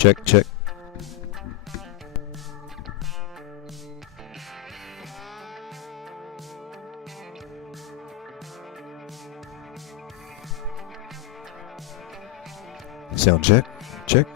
Check, check. Sound check, check.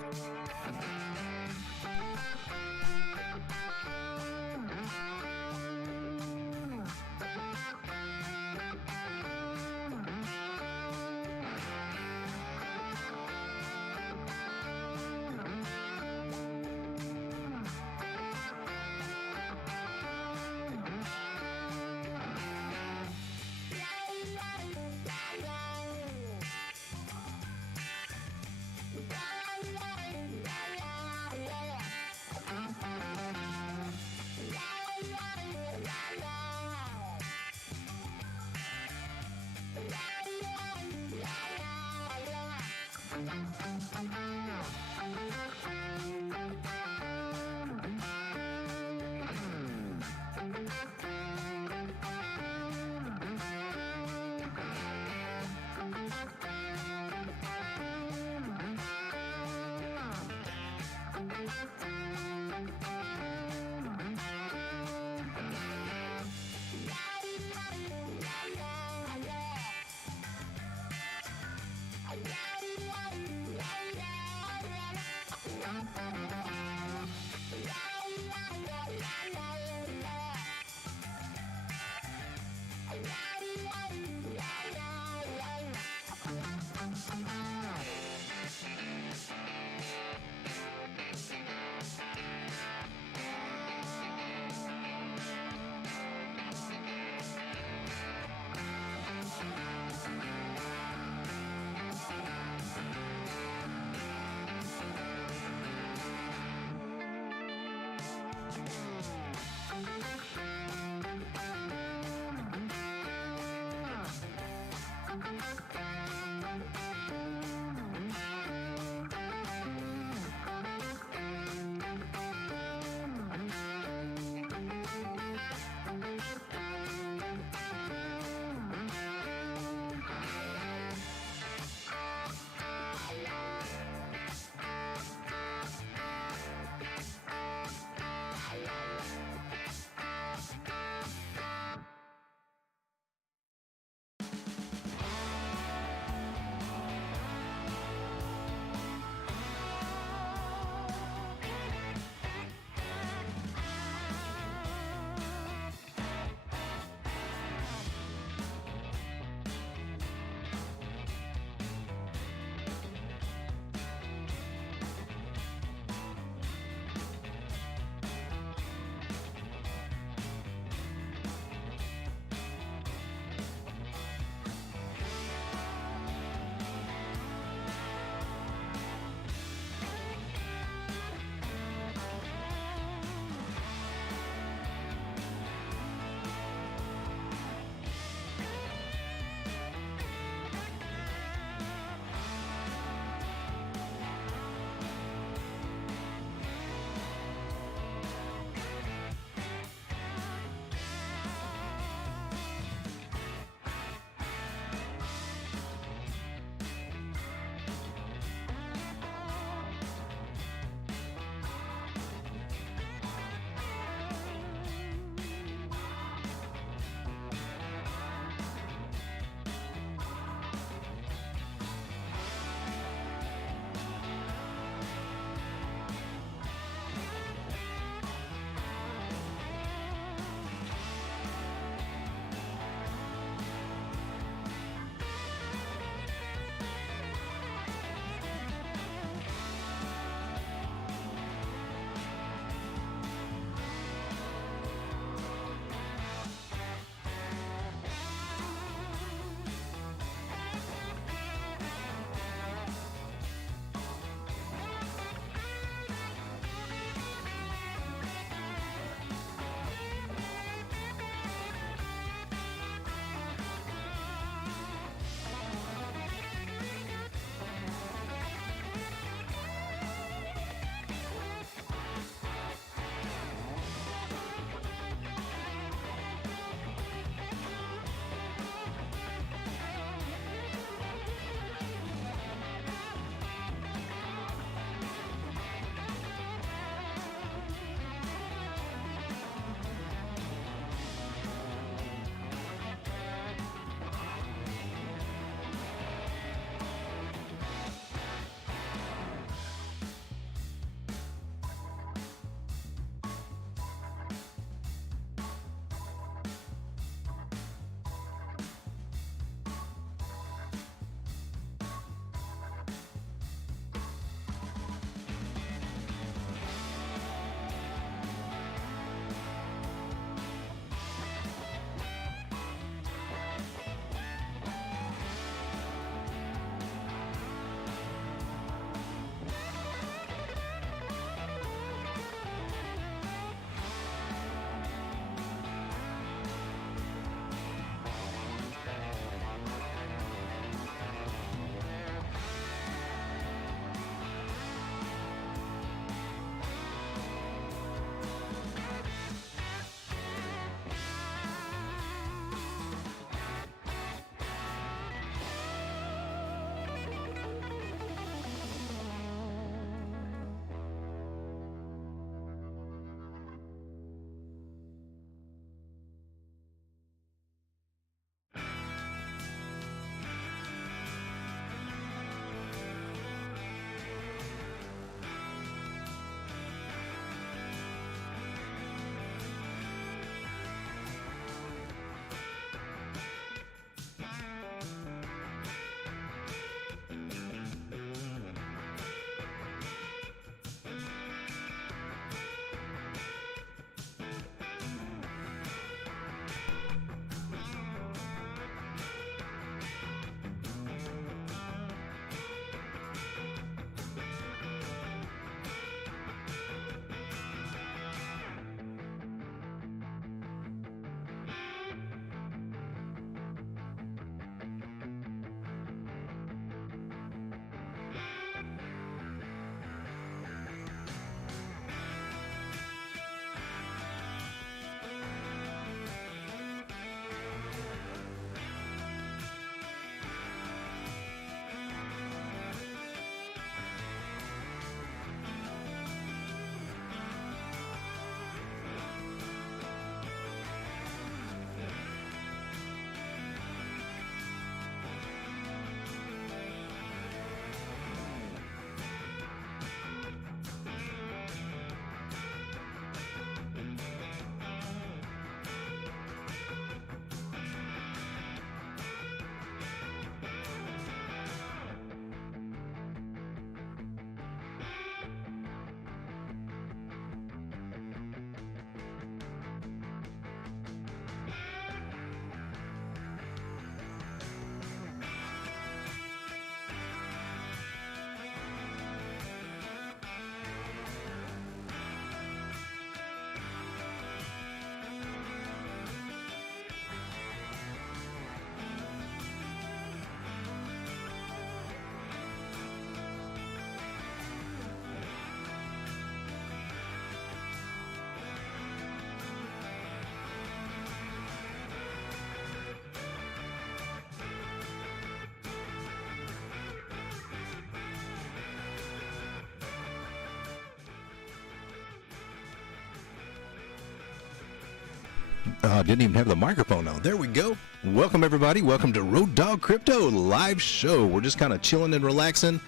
Didn't even have the microphone on. There we go. Welcome everybody. Welcome to Road Dog Crypto live show. We're just kind of chilling and relaxing.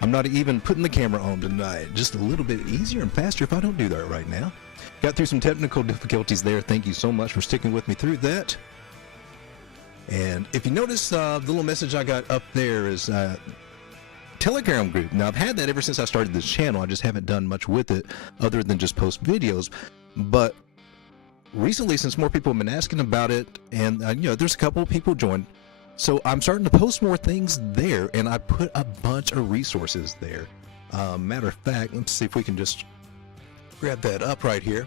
I'm not even putting the camera on tonight. Just a little bit easier and faster if I don't do that right now. Got through some technical difficulties there. Thank you so much for sticking with me through that. And if you notice, the little message I got up there is Telegram group. Now I've had that ever since I started this channel. I just haven't done much with it other than just post videos. But recently, since more people have been asking about it, and there's a couple of people joined, so I'm starting to post more things there, and I put a bunch of resources there. Matter of fact, let's see if we can just grab that up right here.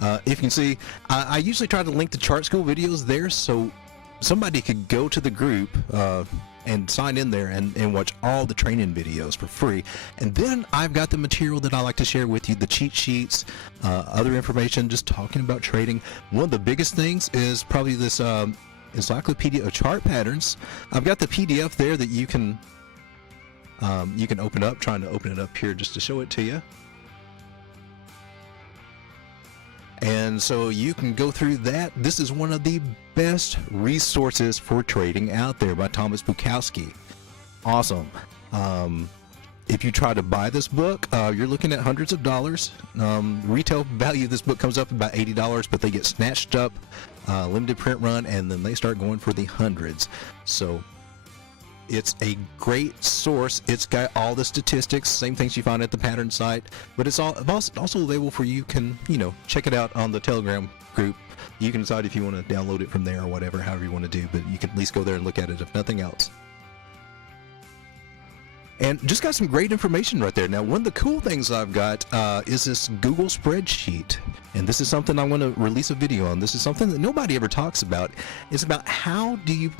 If you can see, I usually try to link the chart school videos there, so somebody could go to the group and sign in there and watch all the training videos for free. And then I've got the material that I like to share with you, the cheat sheets, other information, just talking about trading. One of the biggest things is probably this encyclopedia of chart patterns. I've got the PDF there that you can open up. Trying to open it up here just to show it to you. And so you can go through that. This is one of the best resources for trading out there by Thomas Bukowski. Awesome. If you try to buy this book, you're looking at hundreds of dollars. Retail value of this book comes up about $80, but they get snatched up, limited print run, and then they start going for the hundreds. So it's a great source. It's got all the statistics, same things you find at the pattern site, but it's also available for you can, check it out on the Telegram group. You can decide if you want to download it from there or whatever, however you want to do, but you can at least go there and look at it if nothing else. And just got some great information right there. Now, one of the cool things I've got is this Google spreadsheet. And this is something I'm going to release a video on. This is something that nobody ever talks about. It's about how do you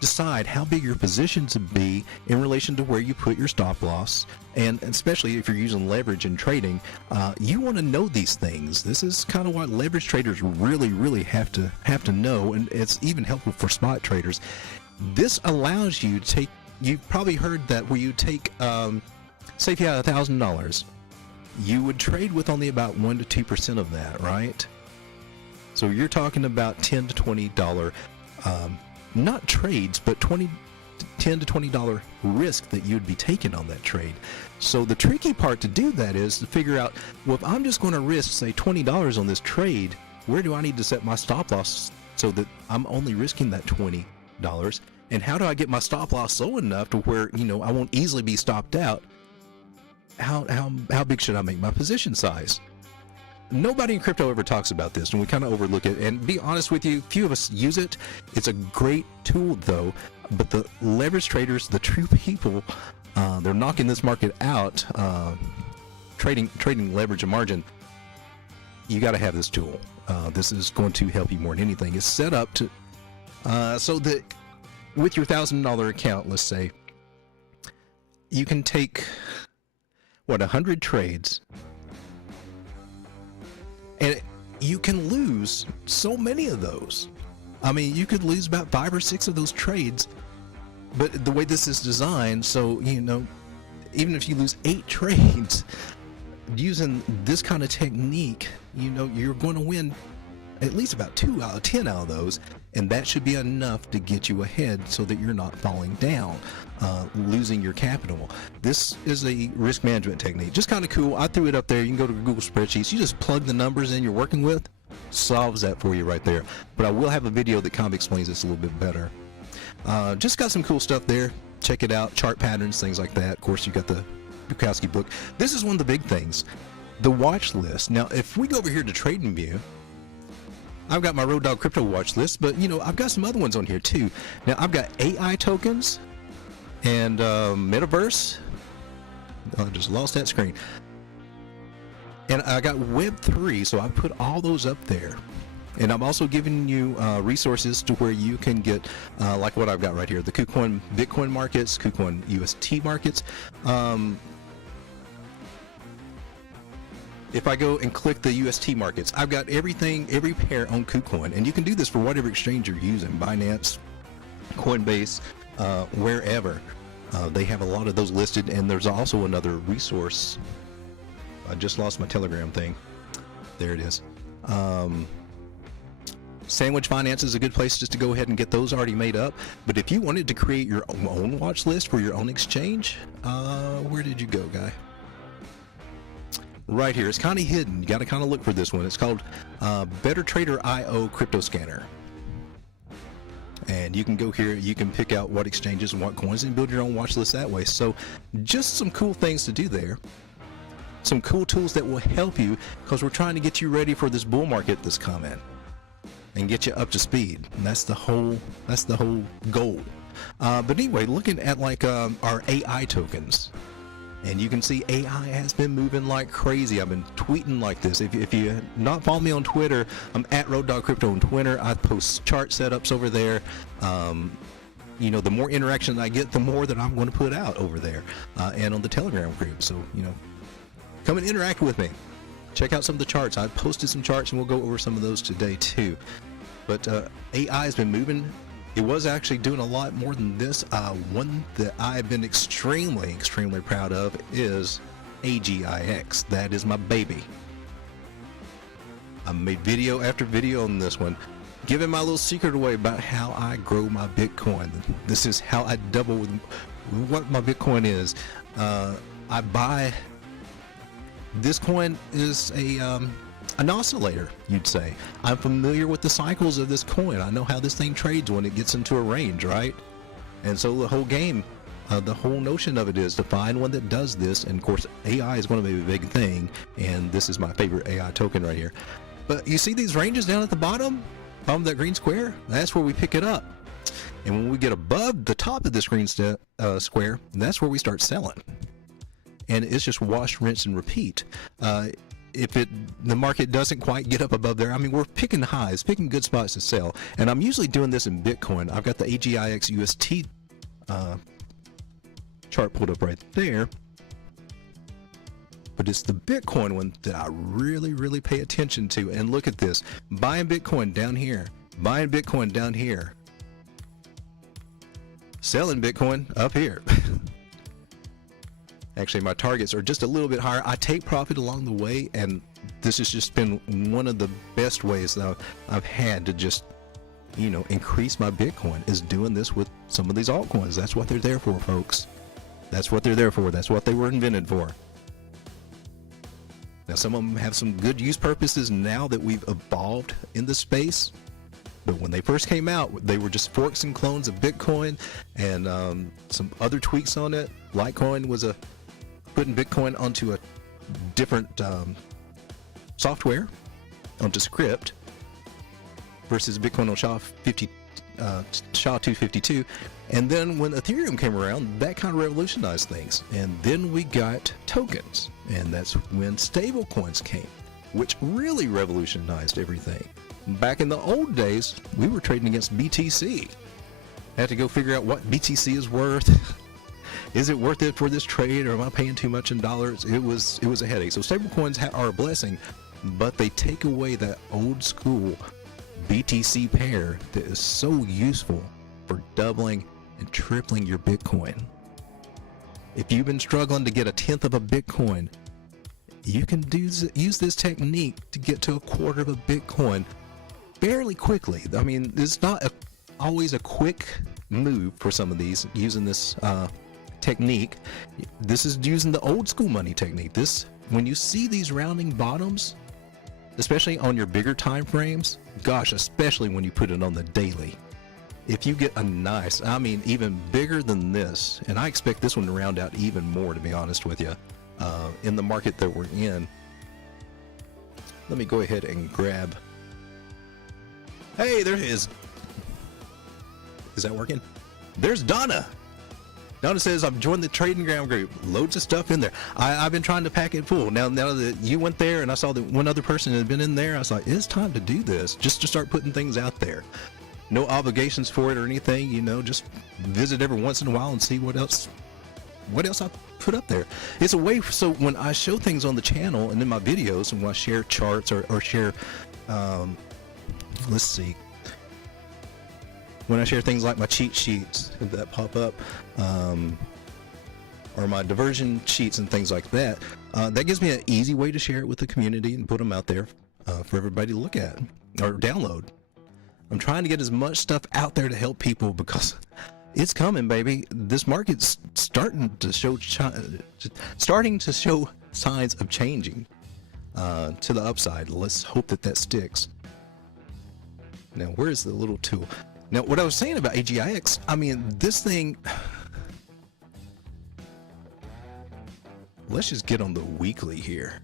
decide how big your position to be in relation to where you put your stop loss, and especially if you're using leverage in trading, you want to know these things. This is kind of what leverage traders really have to know, and it's even helpful for spot traders. This allows you to take, you've probably heard that where you take, say if you had $1,000, you would trade with only about 1 to 2% of that, right? So you're talking about $10 to $20 not trades, but $10 to $20 risk that you'd be taking on that trade. So the tricky part to do that is to figure out, well, if I'm just going to risk, say, $20 on this trade, where do I need to set my stop loss so that I'm only risking that $20? And how do I get my stop loss low enough to where, I won't easily be stopped out? How big should I make my position size? Nobody in crypto ever talks about this, and we kind of overlook it. And be honest with you, few of us use it. It's a great tool, though. But the leverage traders, the true people, they're knocking this market out. Trading leverage and margin. You got to have this tool. This is going to help you more than anything. It's set up to so that with your $1,000 account, let's say, you can take 100 trades. And you can lose so many of those. I mean, you could lose about 5 or 6 of those trades. But the way this is designed, so, even if you lose 8 trades, using this kind of technique, you're going to win at least about 2 out of 10 out of those. And that should be enough to get you ahead so that you're not falling down, losing your capital. This is a risk management technique. Just kind of cool. I threw it up there. You can go to Google Spreadsheets. You just plug the numbers in you're working with. Solves that for you right there. But I will have a video that kind of explains this a little bit better. Just got some cool stuff there. Check it out. Chart patterns, things like that. Of course, you got the Bukowski book. This is one of the big things. The watch list. Now, if we go over here to TradingView, I've got my Road Dog Crypto watch list, but I've got some other ones on here too. Now I've got AI tokens and Metaverse. Oh, I just lost that screen. And I got Web3, so I put all those up there. And I'm also giving you resources to where you can get, like what I've got right here, the KuCoin Bitcoin markets, KuCoin UST markets. If I go and click the UST markets, I've got everything, every pair on KuCoin, and you can do this for whatever exchange you're using, Binance, Coinbase, wherever. They have a lot of those listed, and there's also another resource. I just lost my Telegram thing. There it is. Sandwich Finance is a good place just to go ahead and get those already made up. But if you wanted to create your own watch list for your own exchange, where did you go, guy? Right here. It's kind of hidden. You got to kind of look for this one. It's called Better Trader IO Crypto Scanner. And you can go here, you can pick out what exchanges and what coins and build your own watch list that way. So just some cool things to do there. Some cool tools that will help you, because we're trying to get you ready for this bull market that's coming and get you up to speed. And that's the whole goal. But anyway, looking at like our AI tokens, and you can see AI has been moving like crazy. I've been tweeting like this. If you not follow me on Twitter, I'm at Road Dog Crypto on Twitter. I post chart setups over there. You know, the more interaction I get, the more that I'm going to put out over there, and on the Telegram group. So, you know, come and interact with me. Check out some of the charts. I posted some charts, and we'll go over some of those today too. But AI has been moving. It was actually doing a lot more than this. One that I've been extremely proud of is AGIX. That is my baby. I made video after video on this one, giving my little secret away about how I grow my Bitcoin. This is how I double with what my Bitcoin is. I buy this coin is an oscillator, you'd say. I'm familiar with the cycles of this coin. I know how this thing trades when it gets into a range, right? And so the whole game, the whole notion of it is to find one that does this. And of course, AI is going to be a big thing. And this is my favorite AI token right here. But you see these ranges down at the bottom of that green square? That's where we pick it up. And when we get above the top of this green square, that's where we start selling. And it's just wash, rinse, and repeat. If the market doesn't quite get up above there, I mean, we're picking highs, picking good spots to sell. And I'm usually doing this in Bitcoin. I've got the AGIX UST chart pulled up right there. But it's the Bitcoin one that I really pay attention to. And look at this. Buying Bitcoin down here. Buying Bitcoin down here. Selling Bitcoin up here. Actually, my targets are just a little bit higher. I take profit along the way, and this has just been one of the best ways that I've had to just, you know, increase my Bitcoin, is doing this with some of these altcoins. That's what they're there for, folks. That's what they're there for. That's what they were invented for. Now, some of them have some good use purposes now that we've evolved in the space. But when they first came out, they were just forks and clones of Bitcoin, and some other tweaks on it. Litecoin was putting Bitcoin onto a different software, onto script, versus Bitcoin on SHA-252. And then when Ethereum came around, that kind of revolutionized things. And then we got tokens, and that's when stable coins came, which really revolutionized everything. Back in the old days, we were trading against BTC. Had to go figure out what BTC is worth. Is it worth it for this trade, or am I paying too much in dollars? It was a headache. So stablecoins are a blessing, but they take away that old school BTC pair that is so useful for doubling and tripling your Bitcoin. If you've been struggling to get 1/10 of a Bitcoin, you can use this technique to get to 1/4 of a Bitcoin fairly quickly. I mean, it's not always a quick move for some of these using this technique. This is using the old school money technique. This, when you see these rounding bottoms, especially on your bigger time frames, gosh, especially when you put it on the daily, if you get a nice, I mean, even bigger than this, and I expect this one to round out even more, to be honest with you, in the market that we're in. Let me go ahead and grab. Hey, there it is. Is that working? There's Donna. Donna says, I've joined the Trading Ground group. Loads of stuff in there. I've been trying to pack it full. Now that you went there and I saw that one other person had been in there, I was like, it's time to do this. Just to start putting things out there. No obligations for it or anything, you know, just visit every once in a while and see what else I put up there. It's a way, so when I show things on the channel and in my videos, and when I share charts or share, let's see, when I share things like my cheat sheets that pop up, or my diversion sheets and things like that, that gives me an easy way to share it with the community and put them out there. for everybody to look at or download. I'm trying to get as much stuff out there to help people because it's coming, baby. This market's starting to show signs of changing to the upside. Let's hope that sticks. Now, where's the little tool? Now, what I was saying about AGIX, I mean, this thing, let's just get on the weekly here.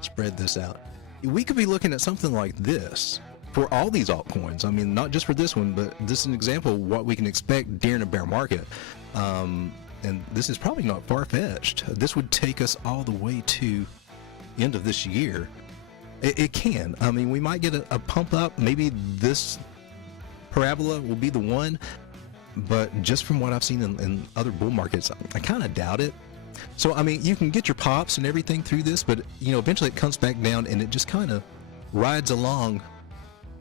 Spread this out. We could be looking at something like this for all these altcoins. I mean, not just for this one, but this is an example of what we can expect during a bear market. And this is probably not far-fetched. This would take us all the way to end of this year. It can. I mean, we might get a pump up. Maybe this parabola will be the one, but just from what I've seen in other bull markets, I kind of doubt it. So, I mean, you can get your pops and everything through this, but, you know, eventually it comes back down and it just kind of rides along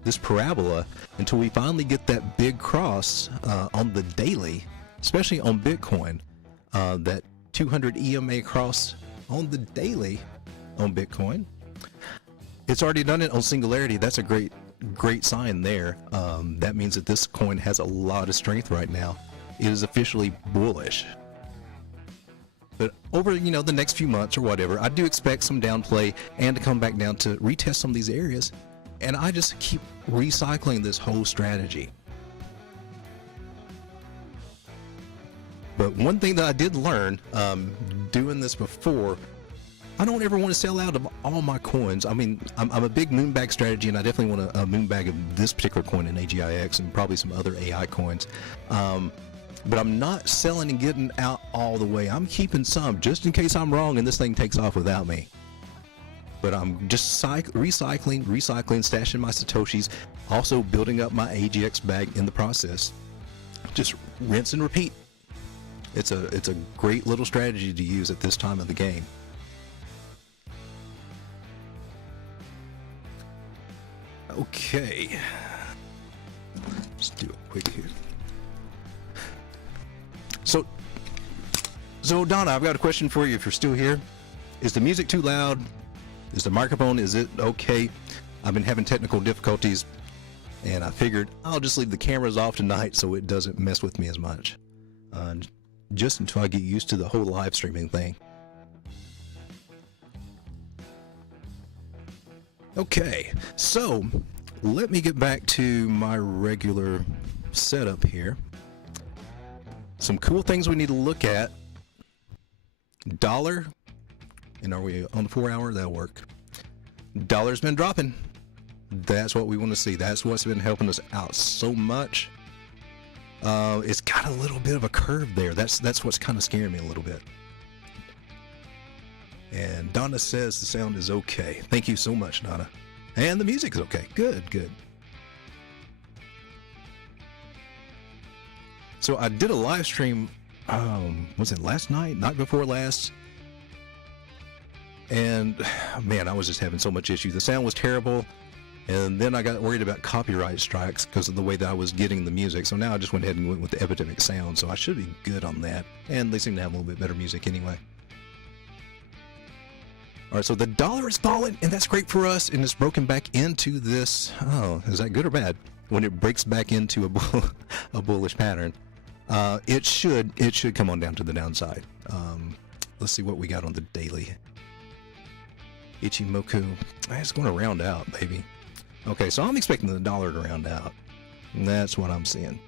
this parabola until we finally get that big cross on the daily, especially on Bitcoin, that 200 EMA cross on the daily on Bitcoin. It's already done it on Singularity. That's a great sign there. That means that this coin has a lot of strength right now. It is officially bullish. But over, you know, the next few months or whatever, I do expect some downplay and to come back down to retest some of these areas. And I just keep recycling this whole strategy. But one thing that I did learn doing this before, I don't ever want to sell out of all my coins. I mean, I'm a big moonbag strategy, and I definitely want a moonbag of this particular coin in AGIX and probably some other AI coins. But I'm not selling and getting out all the way. I'm keeping some just in case I'm wrong and this thing takes off without me. But I'm just recycling, stashing my Satoshis, also building up my AGX bag in the process. Just rinse and repeat. It's a great little strategy to use at this time of the game. Okay. Let's do it quick here. So Donna, I've got a question for you if you're still here. Is the music too loud? Is the microphone, is it okay? I've been having technical difficulties and I figured I'll just leave the cameras off tonight so it doesn't mess with me as much. Just until I get used to the whole live streaming thing. Okay, so let me get back to my regular setup here. Some cool things we need to look at. Dollar, and are we on the 4 hour? That'll work. Dollar's been dropping. That's what we want to see. That's what's been helping us out so much. It's got a little bit of a curve there. That's what's kind of scaring me a little bit. And Donna says the sound is okay. Thank you so much, Donna. And the music is okay. Good. So I did a live stream, was it last night? Night before last? And man, I was just having so much issue. The sound was terrible. And then I got worried about copyright strikes because of the way that I was getting the music. So now I just went ahead and went with the Epidemic sound. So I should be good on that. And they seem to have a little bit better music anyway. All right, so the dollar is falling, and that's great for us. And it's broken back into this. Oh, is that good or bad? When it breaks back into a bullish pattern, it should come on down to the downside. Let's see what we got on the daily. Ichimoku, it's going to round out, baby. Okay, so I'm expecting the dollar to round out. And that's what I'm seeing.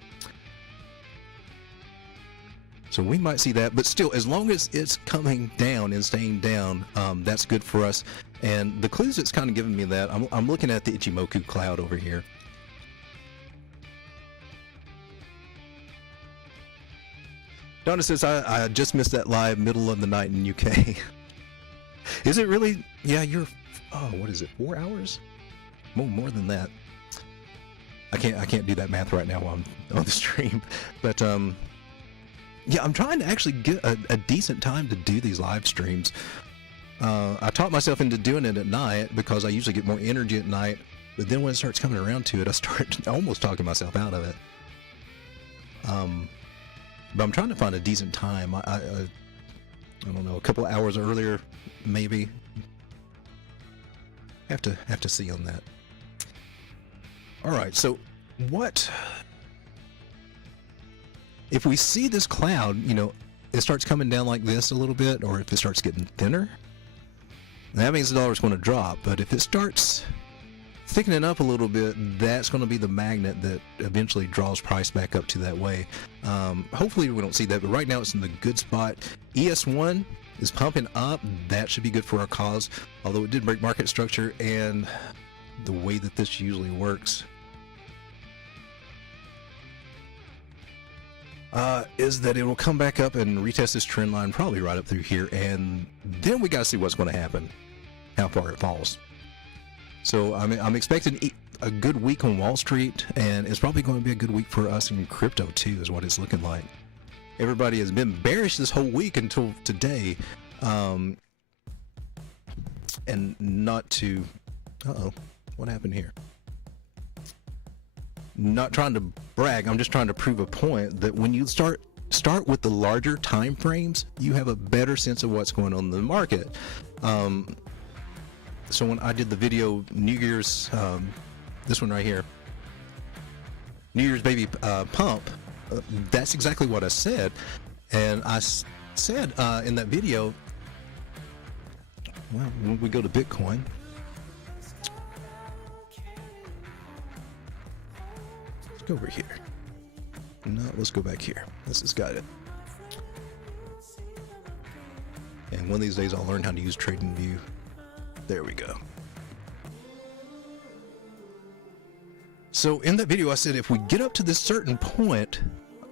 So we might see that, but still, as long as it's coming down and staying down, that's good for us. And the clues it's kind of giving me that, I'm looking at the Ichimoku cloud over here. Donna says, I just missed that live middle of the night in UK. Is it really? Yeah, what is it, 4 hours? More than that. I can't do that math right now while I'm on the stream. But yeah, I'm trying to actually get a decent time to do these live streams. I taught myself into doing it at night because I usually get more energy at night. But then when it starts coming around to it, I start almost talking myself out of it. But I'm trying to find a decent time. I don't know, a couple of hours earlier, maybe. Have to see on that. All right, so what if we see this cloud, you know, it starts coming down like this a little bit, or if it starts getting thinner, that means the dollar's going to drop. But if it starts thickening up a little bit, that's going to be the magnet that eventually draws price back up to that way. Hopefully we don't see that, but right now it's in the good spot. ES1 is pumping up. That should be good for our cause, although it did break market structure, and the way that this usually works is that it will come back up and retest this trend line probably right up through here, and then we got to see what's going to happen, how far it falls. So I'm expecting a good week on Wall Street, and it's probably going to be a good week for us in crypto too, is what it's looking like. Everybody has been bearish this whole week until today, and not to, what happened here? Not trying to brag, I'm just trying to prove a point that when you start with the larger time frames, you have a better sense of what's going on in the market. So when I did the video New Year's, this one right here, New Year's baby pump, that's exactly what I said. And I said in that video, well, when we go to Bitcoin, let's go over here. No, let's go back here. This has got it. And one of these days I'll learn how to use TradingView. There we go. So in that video I said if we get up to this certain point,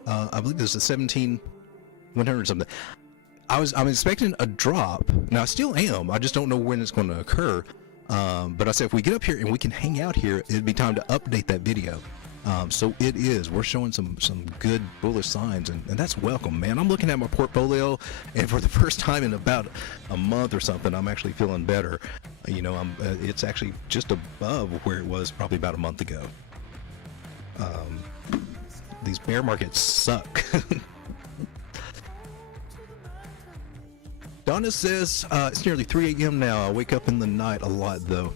I believe this is 17,100 something, I'm expecting a drop. Now I still am, I just don't know when it's going to occur. But I said if we get up here and we can hang out here, it'd be time to update that video. So it is. We're showing some good bullish signs, and that's welcome, man. I'm looking at my portfolio, and for the first time in about a month or something, I'm actually feeling better. You know, it's actually just above where it was probably about a month ago. These bear markets suck. Donna says it's nearly 3 a.m. now. I wake up in the night a lot, though.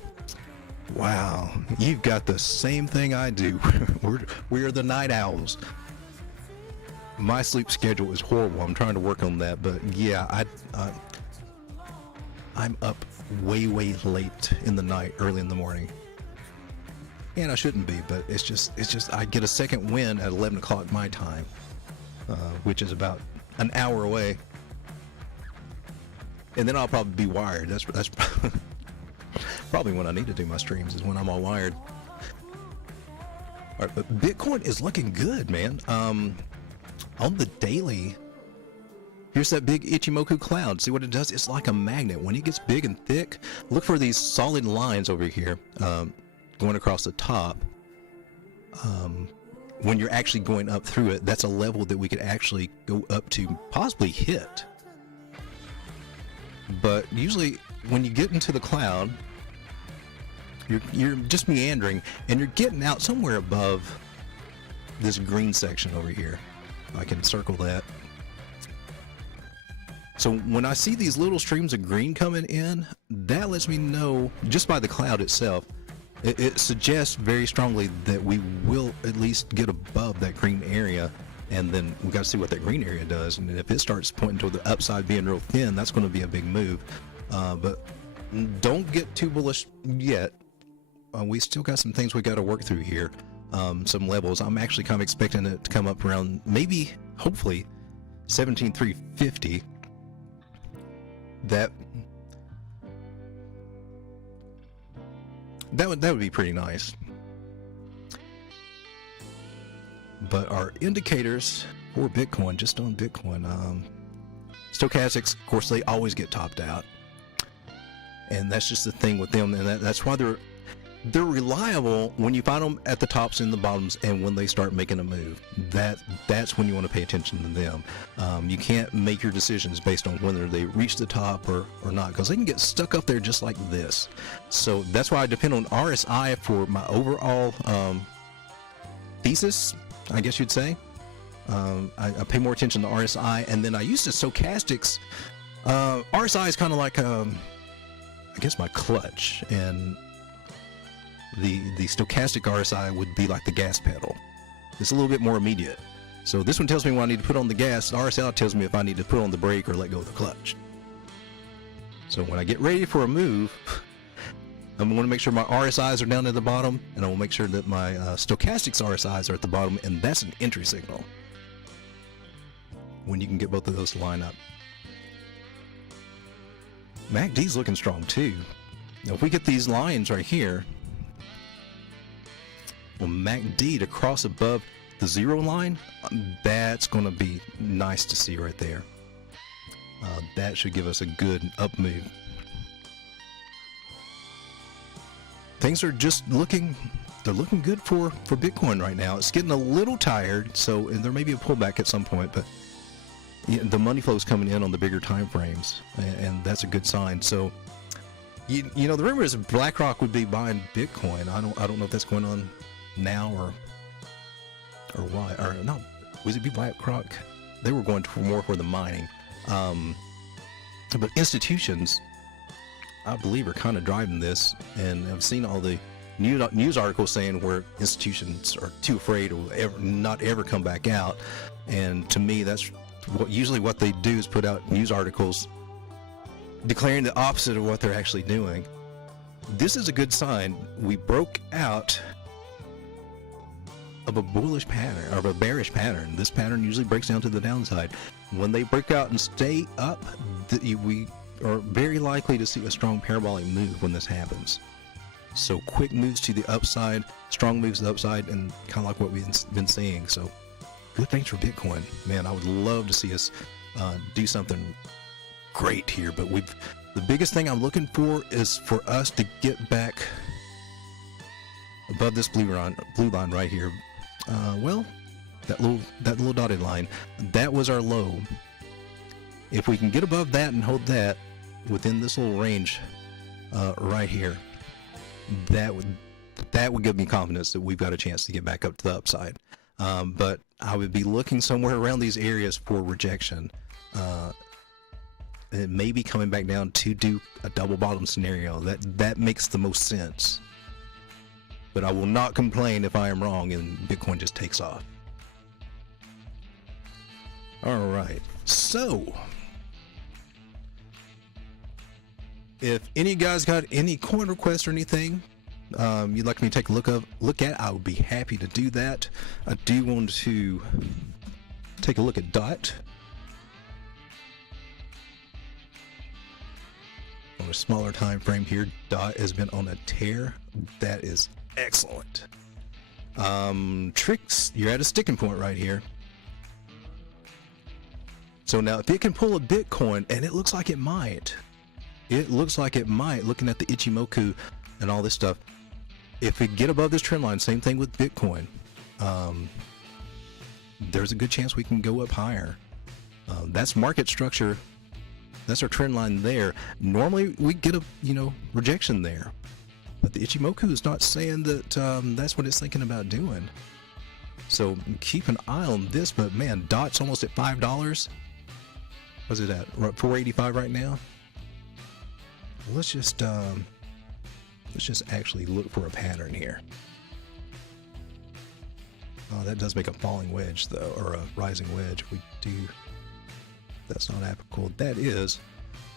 Wow, you've got the same thing I do. We are the night owls. My sleep schedule is horrible. I'm trying to work on that, but yeah, I'm up way late in the night, early in the morning, and I shouldn't be. But it's just I get a second wind at 11 o'clock my time, which is about an hour away, and then I'll probably be wired. That's probably when I need to do my streams, is when I'm all wired. All right, but Bitcoin is looking good, man. On the daily, here's that big Ichimoku cloud. See what it does? It's like a magnet. When it gets big and thick, look for these solid lines over here going across the top. When you're actually going up through it, that's a level that we could actually go up to, possibly hit. But usually when you get into the cloud, you're just meandering, and you're getting out somewhere above this green section over here. I can circle that. So when I see these little streams of green coming in, that lets me know, just by the cloud itself, it suggests very strongly that we will at least get above that green area, and then we got to see what that green area does. And if it starts pointing toward the upside being real thin, that's going to be a big move. But don't get too bullish yet. We still got some things we got to work through here, some levels. I'm actually kind of expecting it to come up around, maybe, hopefully, 17,350. That would be pretty nice. But our indicators for Bitcoin, just on Bitcoin, stochastics, of course, they always get topped out, and that's just the thing with them, and that's why they're reliable when you find them at the tops and the bottoms, and when they start making a move, that's when you want to pay attention to them. You can't make your decisions based on whether they reach the top or not, because they can get stuck up there just like this. So that's why I depend on RSI for my overall thesis, I guess you'd say. I pay more attention to RSI, and then I use the stochastics RSI is kind of like, I guess, my clutch, and the stochastic RSI would be like the gas pedal. It's a little bit more immediate. So this one tells me when I need to put on the gas. RSI tells me if I need to put on the brake or let go of the clutch. So when I get ready for a move, I'm going to make sure my RSIs are down at the bottom, and I will make sure that my stochastics RSIs are at the bottom, and that's an entry signal. When you can get both of those to line up. MACD's looking strong too. Now if we get these lines right here, well, MACD to cross above the 0 line, that's going to be nice to see right there. That should give us a good up move. Things are just looking good for Bitcoin right now. It's getting a little tired, so and there may be a pullback at some point, but the money flow is coming in on the bigger time frames, and that's a good sign. So you know, the rumor is BlackRock would be buying Bitcoin. I don't know if that's going on now or why, or no, was it be BlackRock? They were going more for the mining, but institutions, I believe, are kind of driving this, and I've seen all the news articles saying where institutions are too afraid or not ever come back out. And to me, that's usually what they do, is put out news articles declaring the opposite of what they're actually doing. This is a good sign. We broke out of a bullish pattern, or of a bearish pattern. This pattern usually breaks down to the downside. When they break out and stay up, we are very likely to see a strong parabolic move when this happens. So quick moves to the upside, strong moves to the upside, and kind of like what we've been seeing. So good things for Bitcoin. Man, I would love to see us do something great here, but the biggest thing I'm looking for is for us to get back above this blue line right here. Well, that little dotted line, that was our low. If we can get above that and hold that within this little range right here, that would give me confidence that we've got a chance to get back up to the upside. But I would be looking somewhere around these areas for rejection. It may be coming back down to do a double bottom scenario. That makes the most sense. But I will not complain if I am wrong and Bitcoin just takes off. All right, so if any of you guys got any coin requests or anything you'd like me to take a look at, I would be happy to do that. I do want to take a look at DOT on a smaller time frame here. DOT has been on a tear. That is excellent. Tricks, you're at a sticking point right here. So now if it can pull a Bitcoin, and it looks like it might, looking at the Ichimoku and all this stuff, if it get above this trend line, same thing with Bitcoin, there's a good chance we can go up higher. That's market structure. That's our trend line there. Normally we get a rejection there, but the Ichimoku is not saying that that's what it's thinking about doing. So keep an eye on this. But man, DOT's almost at $5. What's it at? We're at 485 right now. Let's just actually look for a pattern here. Oh, that does make a falling wedge though, or a rising wedge. We do. That's not applicable. That is,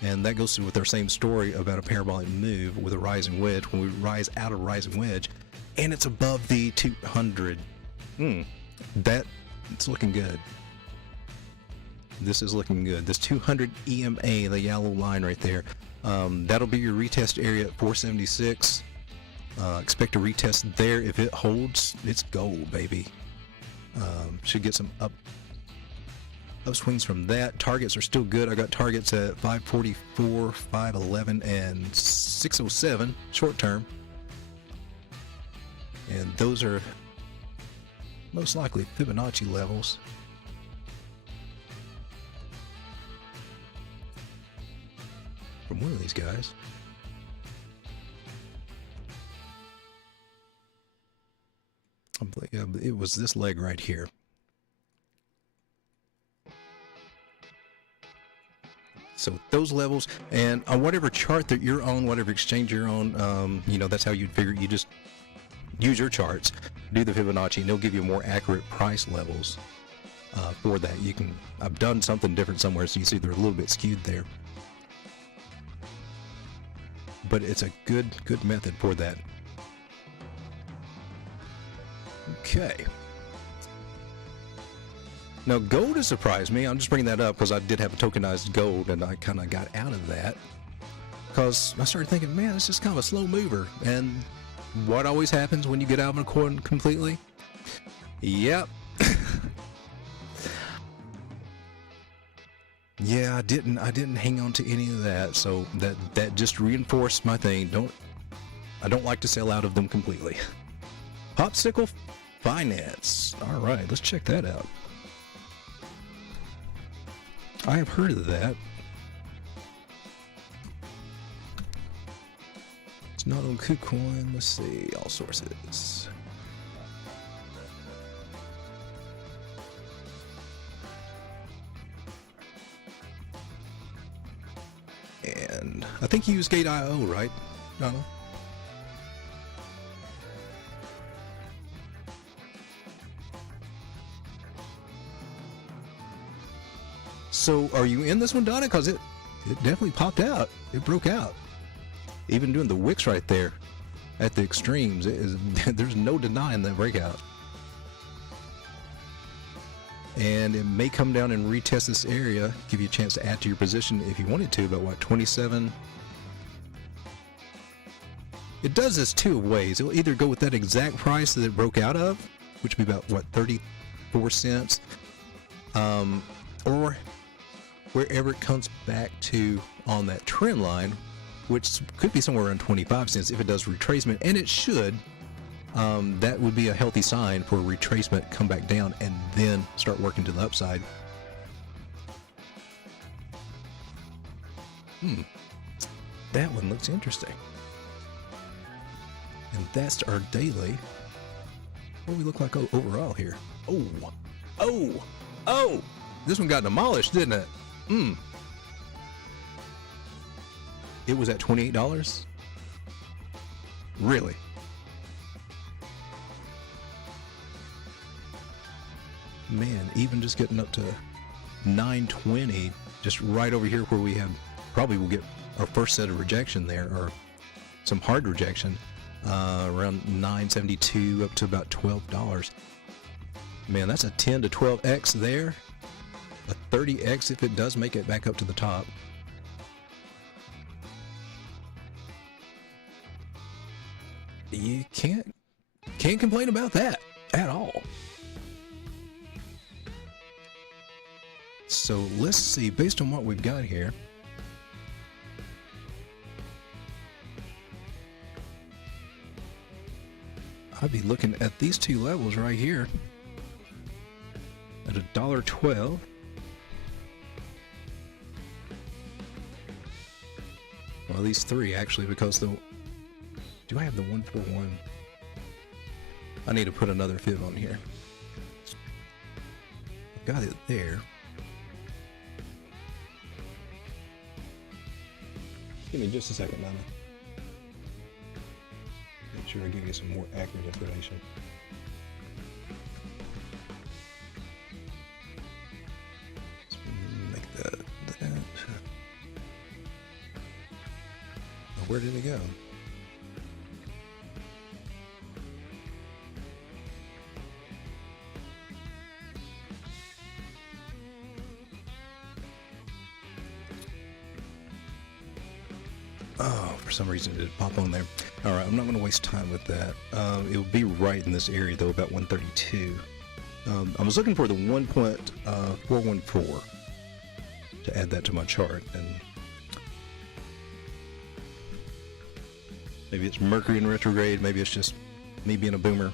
and that goes with our same story about a parabolic move with a rising wedge. When we rise out of a rising wedge, and it's above the 200. That it's looking good. This is looking good. This 200 EMA, the yellow line right there, that'll be your retest area at 476. Expect a retest there. If it holds, it's gold, baby. Should get some upswings from that. Targets are still good. I got targets at 544, 511, and 607 short term, and those are most likely Fibonacci levels. From one of these guys. It was this leg right here. So those levels, and on whatever chart that you're on, whatever exchange you're on, you know, that's how you'd figure. You just use your charts, do the Fibonacci, and they'll give you more accurate price levels for that. You can, I've done something different somewhere, so you see they're a little bit skewed there. But it's a good method for that. Okay. Now gold has surprised me. I'm just bringing that up because I did have a tokenized gold, and I kind of got out of that because I started thinking, man, it's just kind of a slow mover. And what always happens when you get out of a coin completely? Yep. Yeah, I didn't hang on to any of that, so that just reinforced my thing. I don't like to sell out of them completely. Popsicle Finance. All right, let's check that out. I have heard of that. It's not on KuCoin. Let's see, all sources. And I think you use Gate.io, right, Donna? So are you in this one, Donna? Because it definitely popped out. It broke out. Even doing the wicks right there at the extremes, there's no denying that breakout. And it may come down and retest this area, give you a chance to add to your position if you wanted to, but what, 27? It does this two ways. It'll either go with that exact price that it broke out of, which would be about, what, 34 cents, or wherever it comes back to on that trend line, which could be somewhere around 25 cents if it does retracement, and it should. That would be a healthy sign for a retracement, come back down, and then start working to the upside. That one looks interesting. And that's our daily. What do we look like overall here? Oh! This one got demolished, didn't it? It was at $28? Really? Man, even just getting up to 920, just right over here where we have, probably will get our first set of rejection there, or some hard rejection, around 972 up to about $12. Man, that's a 10 to 12x there. A 30x if it does make it back up to the top. You can't complain about that at all. So let's see, based on what we've got here, I'd be looking at these two levels right here at $1.12. Well, these three actually, because do I have the 141? I need to put another fib on here. I've got it there. Give me just a second, Nana. Make sure I give you some more accurate information. Let's make that. Where did it go? Oh, for some reason it did pop on there. All right, I'm not going to waste time with that. It'll be right in this area though, about 132. I was looking for the 1.414 to add that to my chart, and maybe it's Mercury in retrograde, maybe it's just me being a boomer.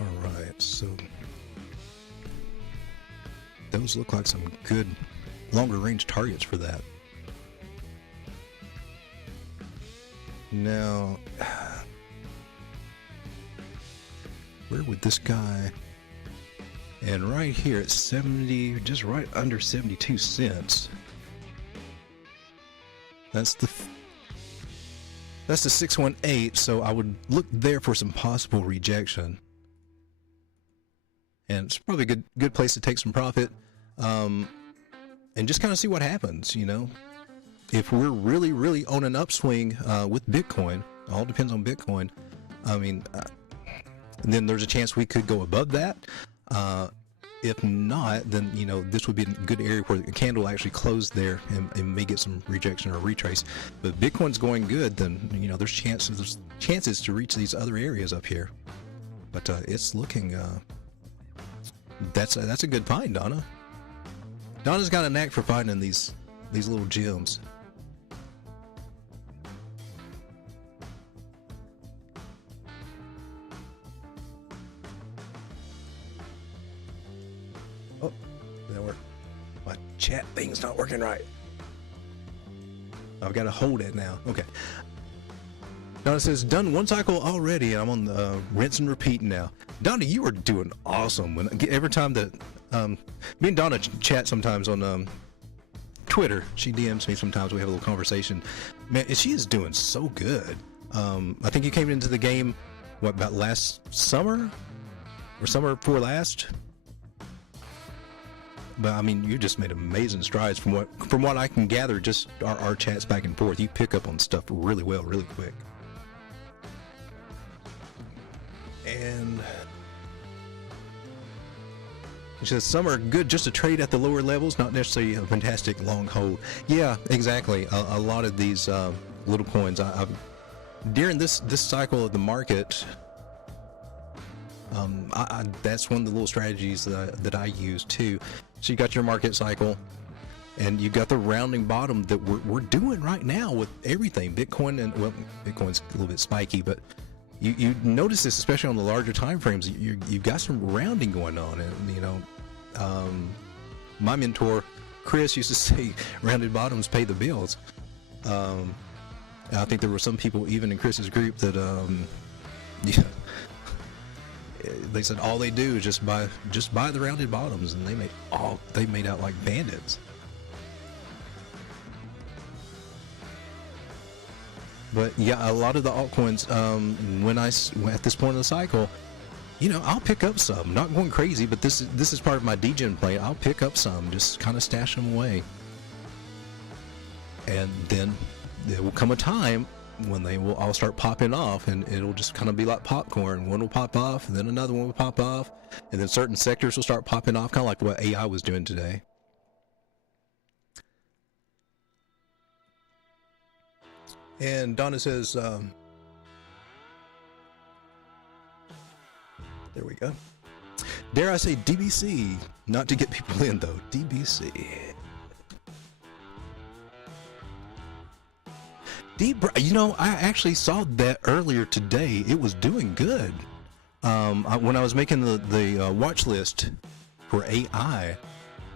Alright, so those look like some good longer range targets for that. Now, where would this guy? And right here at 70, just right under 72 cents. That's the 618, so I would look there for some possible rejection. And it's probably a good place to take some profit, and just kind of see what happens, you know. If we're really on an upswing with Bitcoin, all depends on Bitcoin. I mean, then there's a chance we could go above that. If not, then, you know, this would be a good area where the candle actually closed there and may get some rejection or retrace. But Bitcoin's going good, then, you know, there's chances to reach these other areas up here. But it's looking, that's a good find, Donna. Donna's got a knack for finding these little gems. Oh, that worked. My chat thing's not working right. I've got to hold it now. Okay. Donna says, done one cycle already. I'm on the rinse and repeat now. Donna, you are doing awesome. Every time that me and Donna chat sometimes on Twitter, she DMs me sometimes. We have a little conversation. Man, and she is doing so good. I think you came into the game, what, about last summer or summer before last? But I mean, you just made amazing strides from what I can gather. Just our chats back and forth. You pick up on stuff really well, really quick. And she says some are good just to trade at the lower levels, not necessarily a fantastic long hold. Yeah, exactly. A lot of these little coins, I've during this cycle of the market, that's one of the little strategies that I use too. So you got your market cycle, and you got the rounding bottom that we're doing right now with everything. Bitcoin, and well, Bitcoin's a little bit spiky, but you notice this especially on the larger time frames. You've got some rounding going on, and you know, my mentor Chris used to say, "Rounded bottoms pay the bills." I think there were some people even in Chris's group that yeah, they said all they do is just buy the rounded bottoms, and they made out like bandits. But yeah, a lot of the altcoins, when at this point in the cycle, you know, I'll pick up some. Not going crazy, but this is part of my degen play. I'll pick up some, just kind of stash them away, and then there will come a time when they will all start popping off, and it'll just kind of be like popcorn. One will pop off, and then another one will pop off, and then certain sectors will start popping off, kind of like what AI was doing today. And Donna says, there we go. Dare I say DBC, not to get people in though, DBC. You know, I actually saw that earlier today. It was doing good. When I was making the watch list for AI,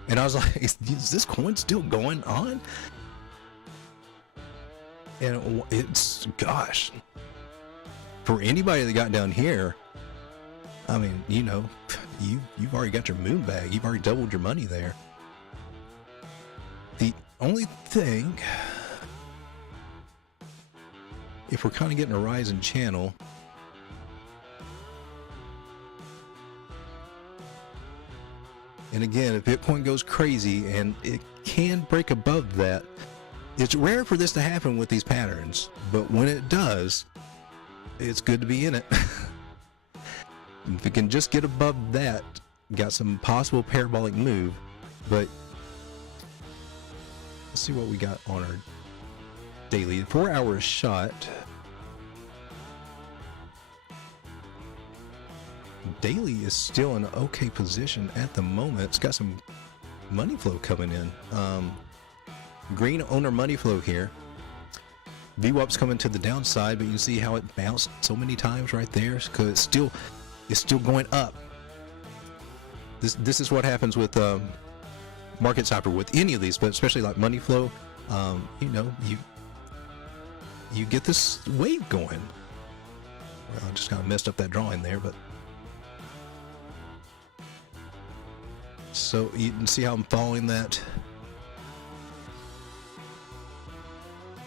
and I was like, is this coin still going on? And it's, gosh, for anybody that got down here, I mean, you know, you've already got your moon bag. You've already doubled your money there. The only thing, if we're kind of getting a rising channel, and again, if Bitcoin goes crazy and it can break above that, it's rare for this to happen with these patterns, but when it does, it's good to be in it. If we can just get above that, got some possible parabolic move. But let's see what we got on our daily 4 hour shot. Daily is still in an okay position at the moment. It's got some money flow coming in. Green owner money flow here. VWAP's coming to the downside, but you can see how it bounced so many times right there, because it's still going up. This is what happens with market cypher with any of these, but especially like money flow. You know, you get this wave going. Well, I just kind of messed up that drawing there, but so you can see how I'm following that.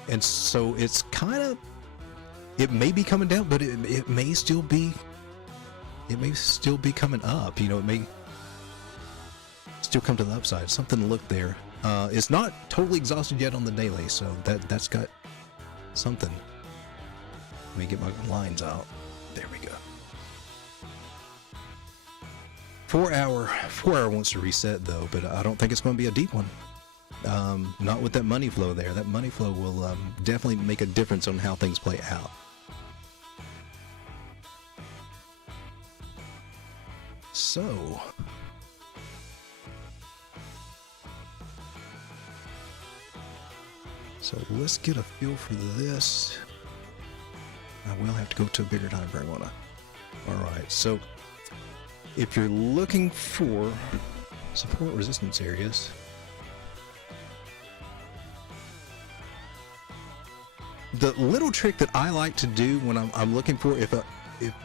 And so it's kind of, it may be coming down, but it may still be coming up. You know, it may still come to the upside. Something to look there. It's not totally exhausted yet on the daily, so that's got something. Let me get my lines out. There we go. 4 hour wants to reset though, but I don't think it's going to be a deep one. Not with that money flow there. That money flow will definitely make a difference on how things play out. So let's get a feel for this. I will have to go to a bigger time frame, won't I? Alright, so if you're looking for support resistance areas, the little trick that I like to do when I'm looking for, if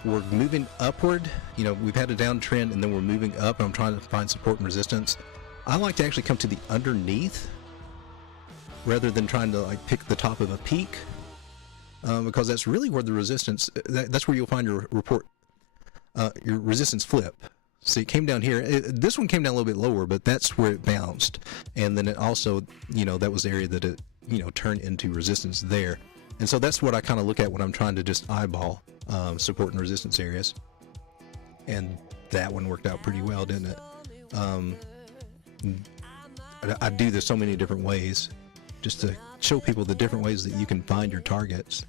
we're moving upward, you know, we've had a downtrend and then we're moving up and I'm trying to find support and resistance, I like to actually come to the underneath rather than trying to like pick the top of a peak, because that's really where the resistance, that's where you'll find your resistance flip. See, it came down here. This one came down a little bit lower, but that's where it bounced. And then it also, you know, that was the area that it, you know, turned into resistance there. And so that's what I kind of look at when I'm trying to just eyeball support and resistance areas. And that one worked out pretty well, didn't it? I do this so many different ways just to show people the different ways that you can find your targets.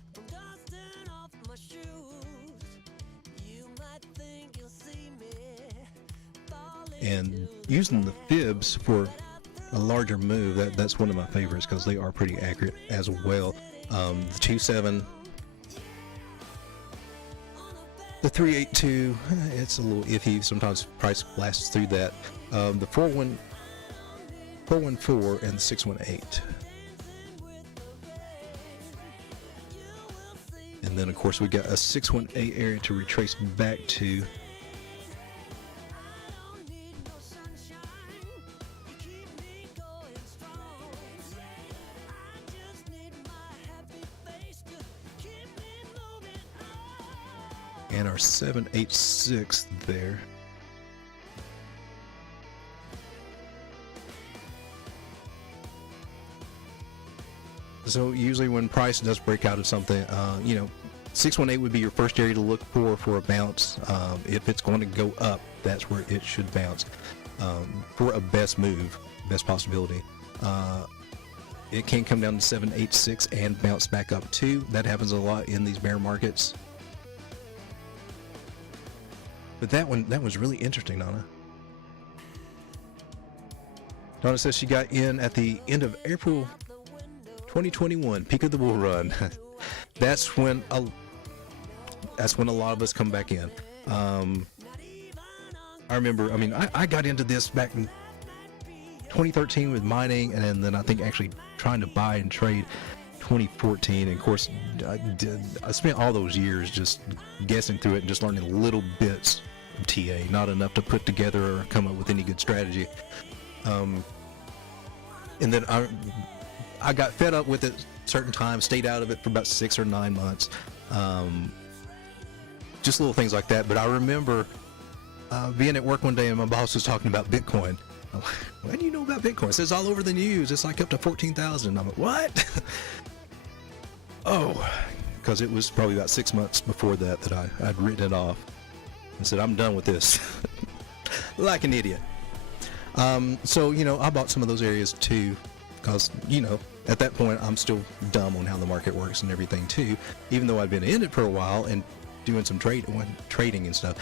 And using the fibs for a larger move, that's one of my favorites because they are pretty accurate as well. The 2.7, the 3.82, it's a little iffy. Sometimes price blasts through that. The 4.14 and the 6.18. And then of course we got a 6.18 area to retrace back to. And our 786 there. So usually when price does break out of something, you know, 618 would be your first area to look for a bounce. If it's going to go up, that's where it should bounce for a best move, best possibility. It can come down to 786 and bounce back up too. That happens a lot in these bear markets. But that was really interesting, Donna. Donna says she got in at the end of April 2021, peak of the bull run. That's when a lot of us come back in. I remember, I mean, I got into this back in 2013 with mining, and then I think actually trying to buy and trade 2014. And of course, I spent all those years just guessing through it and just learning little bits of TA, not enough to put together or come up with any good strategy. And then I got fed up with it certain times, stayed out of it for about 6 or 9 months. Just little things like that. But I remember being at work one day and my boss was talking about Bitcoin. I'm like, what do you know about Bitcoin? It says all over the news. It's like up to 14,000. I'm like, what? Oh, because it was probably about 6 months before that I'd written it off and said, I'm done with this. Like an idiot. So, you know, I bought some of those areas too, because, you know, at that point I'm still dumb on how the market works and everything too, even though I'd been in it for a while and doing some trading and stuff.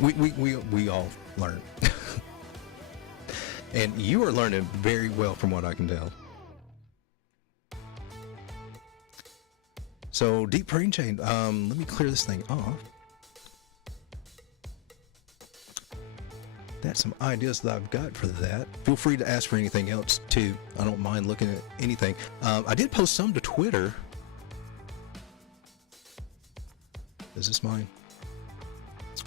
We all learn. And you are learning very well from what I can tell. So deep brain chain, let me clear this thing off. That some ideas that I've got for that. Feel free to ask for anything else too. I don't mind looking at anything. I did post some to Twitter. Is this mine? If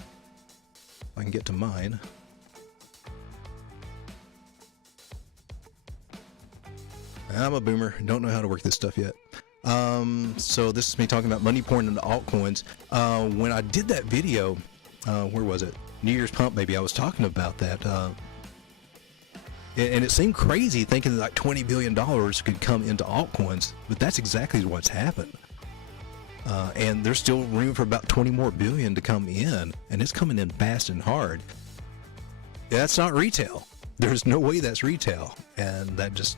I can get to mine. I'm a boomer. Don't know how to work this stuff yet. So this is me talking about money pouring into altcoins. When I did that video, where was it? New Year's Pump, maybe. I was talking about that. And it seemed crazy thinking that like $20 billion could come into altcoins, but that's exactly what's happened. And there's still room for about 20 more billion to come in, and it's coming in fast and hard. That's not retail. There's no way that's retail, and that just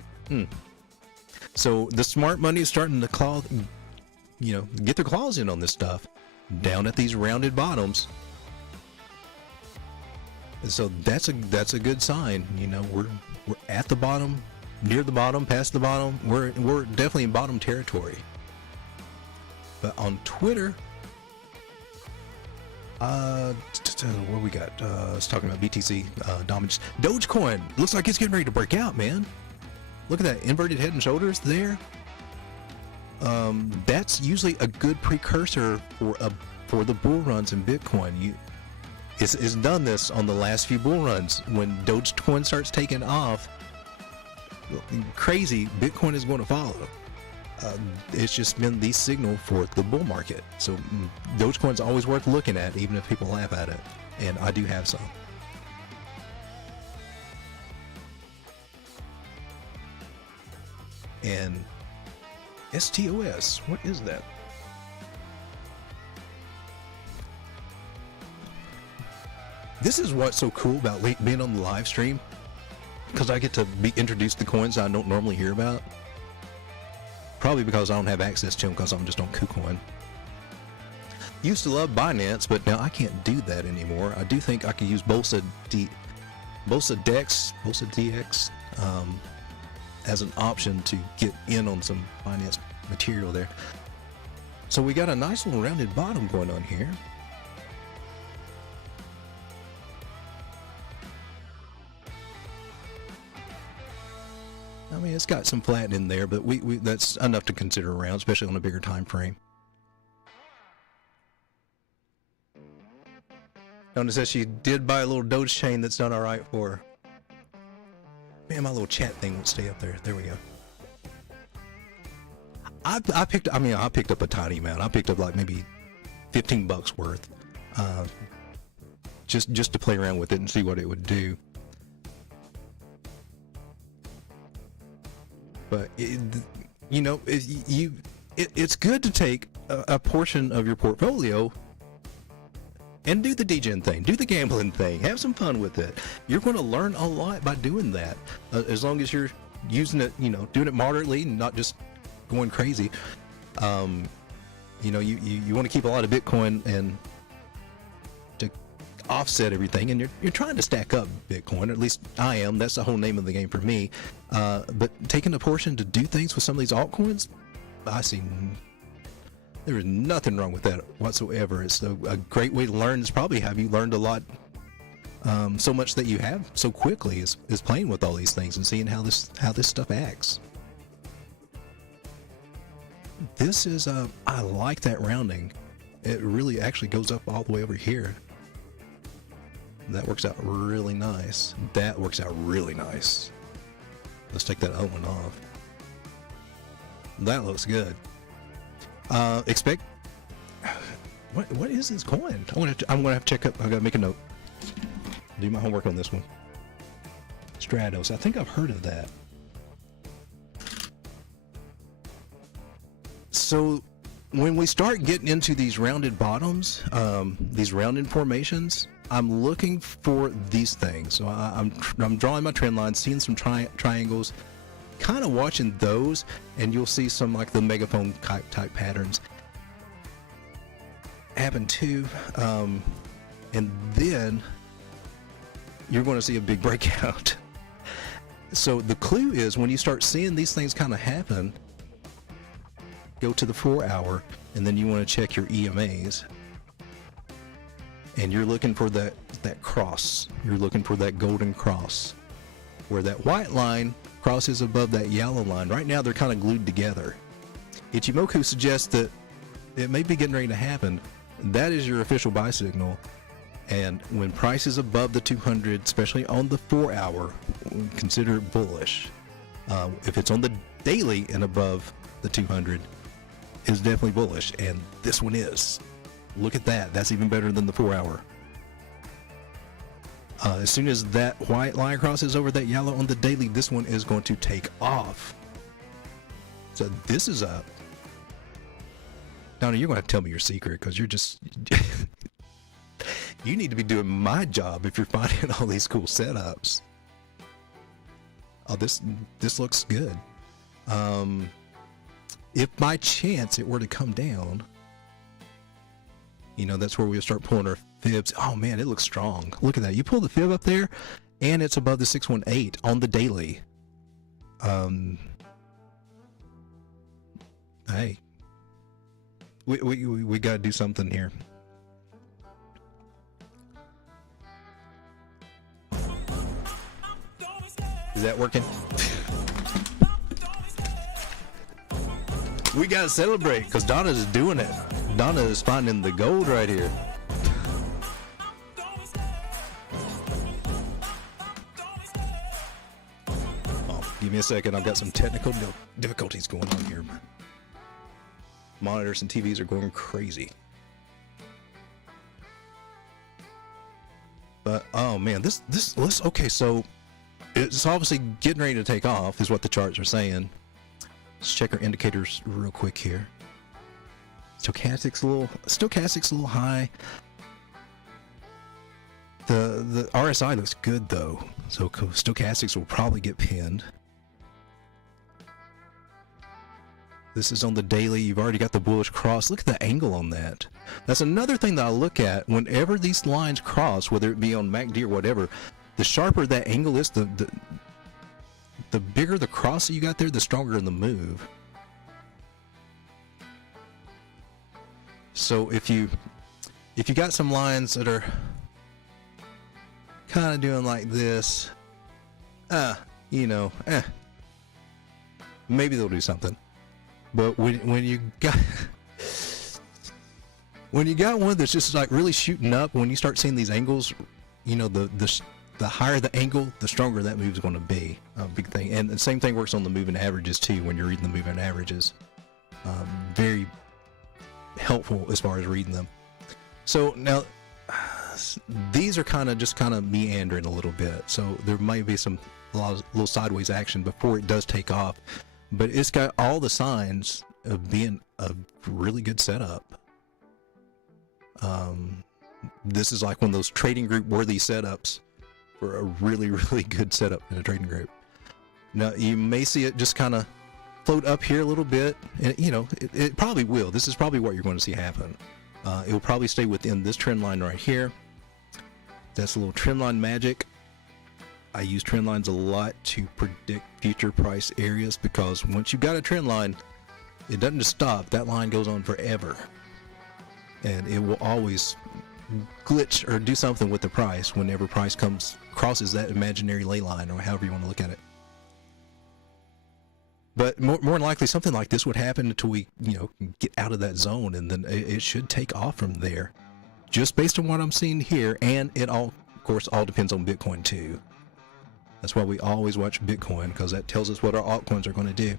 So the smart money is starting to get their claws in on this stuff down at these rounded bottoms. And so that's a good sign. We're at the bottom, near the bottom, past the bottom. We're definitely in bottom territory. But on Twitter, what we got? I was talking about BTC dominance. Dogecoin looks like it's getting ready to break out, man. Look at that inverted head and shoulders there. That's usually a good precursor for the bull runs in Bitcoin. It's done this on the last few bull runs. When Dogecoin starts taking off, crazy, Bitcoin is going to follow. It's just been the signal for the bull market. So Dogecoin's always worth looking at, even if people laugh at it. And I do have some. And STOS, what is that? This is what's so cool about being on the live stream, because I get to be introduced to coins I don't normally hear about. Probably because I don't have access to them, because I'm just on KuCoin. Used to love Binance, but now I can't do that anymore. I do think I can use Bolsa DX as an option to get in on some finance material there. So we got a nice little rounded bottom going on here. I mean, it's got some flat in there, but we that's enough to consider around, especially on a bigger time frame. Donna says she did buy a little Doge chain that's done all right for her. Man, my little chat thing won't stay up there. There we go. I picked up a tiny amount. I picked up like maybe $15 worth, just to play around with it and see what it would do. But it's good to take a portion of your portfolio and do the degen thing, do the gambling thing, have some fun with it. You're going to learn a lot by doing that, as long as you're using it, doing it moderately and not just going crazy. You want to keep a lot of Bitcoin and to offset everything, and you're trying to stack up Bitcoin, or at least I am. That's the whole name of the game for me. But taking a portion to do things with some of these altcoins, I see there is nothing wrong with that whatsoever. It's a great way to learn. It's probably how you learned a lot, so much that you have so quickly is playing with all these things and seeing how this stuff acts. This is I like that rounding. It really actually goes up all the way over here. That works out really nice. That works out really nice. Let's take that other one off. That looks good. Expect. What is this coin? I'm gonna have to check up. I gotta make a note. Do my homework on this one. Stratos. I think I've heard of that. So when we start getting into these rounded bottoms, these rounded formations, I'm looking for these things. So I'm drawing my trend line, seeing some triangles, kind of watching those, and you'll see some like the megaphone type patterns happen too. And then you're going to see a big breakout. So the clue is, when you start seeing these things kind of happen, go to the 4 hour, and then you want to check your EMAs. and you're looking for that cross. You're looking for that golden cross, where that white line crosses above that yellow line. Right now they're kind of glued together. Ichimoku suggests that it may be getting ready to happen. That is your official buy signal. And when price is above the 200, especially on the 4-hour, consider it bullish. If it's on the daily and above the 200, it's definitely bullish. And this one is. Look at that. That's even better than the 4-hour. As soon as that white line crosses over that yellow on the daily, this one is going to take off. So this is up. Donna, you're going to have to tell me your secret, because you're just... You need to be doing my job if you're finding all these cool setups. Oh, this looks good. If by chance it were to come down, you know, that's where we'll start pulling our fibs. Oh man, it looks strong. Look at that. You pull the fib up there, and it's above the 618 on the daily. Hey, we got to do something here. Is that working? We gotta celebrate, because Donna is doing it. Donna is finding the gold right here. Oh, give me a second. I've got some technical difficulties going on here. Monitors and TVs are going crazy. But oh man, this okay, so it's obviously getting ready to take off, is what the charts are saying. Let's check our indicators real quick here. Stochastic's a little high. The RSI looks good though, so stochastics will probably get pinned. This is on the daily. You've already got the bullish cross. Look at the angle on that. That's another thing that I look at whenever these lines cross, whether it be on MACD or whatever. The sharper that angle is, the bigger the cross that you got there, the stronger the move. So if you got some lines that are kind of doing like this, you know, maybe they'll do something. But when you got one that's just like really shooting up, when you start seeing these angles, you know, the higher the angle, the stronger that move is going to be. A big thing. And the same thing works on the moving averages too, when you're reading the moving averages. Very helpful as far as reading them. So now these are kind of meandering a little bit, so there might be a little sideways action before it does take off, but it's got all the signs of being a really good setup. This is like one of those trading group worthy setups for a really, really good setup in a trading group. Now you may see it just kind of float up here a little bit, and you know, it probably will. This is probably what you're going to see happen. It will probably stay within this trend line right here. That's a little trend line magic. I use trend lines a lot to predict future price areas, because once you've got a trend line, it doesn't just stop. That line goes on forever, and it will always glitch or do something with the price whenever price crosses that imaginary ley line, or however you want to look at it. But more than likely, something like this would happen until we, you know, get out of that zone, and then it should take off from there, just based on what I'm seeing here. And it all, of course, all depends on Bitcoin too. That's why we always watch Bitcoin, because that tells us what our altcoins are going to do.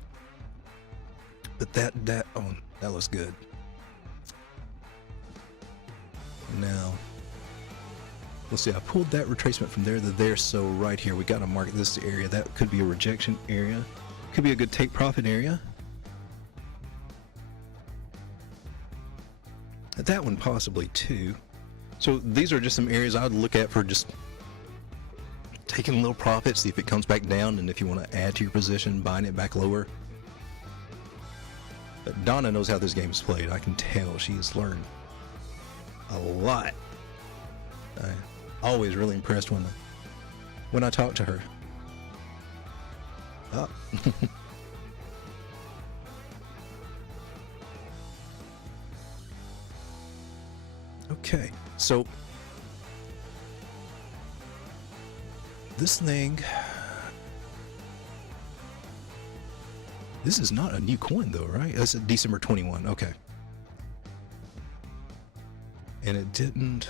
But that looks good. Now, let's see. I pulled that retracement from there to there, so right here we got to mark this area. That could be a rejection area. Could be a good take profit area. That one possibly too. So these are just some areas I would look at for just taking a little profit, see if it comes back down, and if you want to add to your position, buying it back lower. But Donna knows how this game is played. I can tell she has learned a lot. I'm always really impressed when I talk to her. Oh. Okay, so this thing, this is not a new coin though, right? That's December 21. Okay. And it didn't.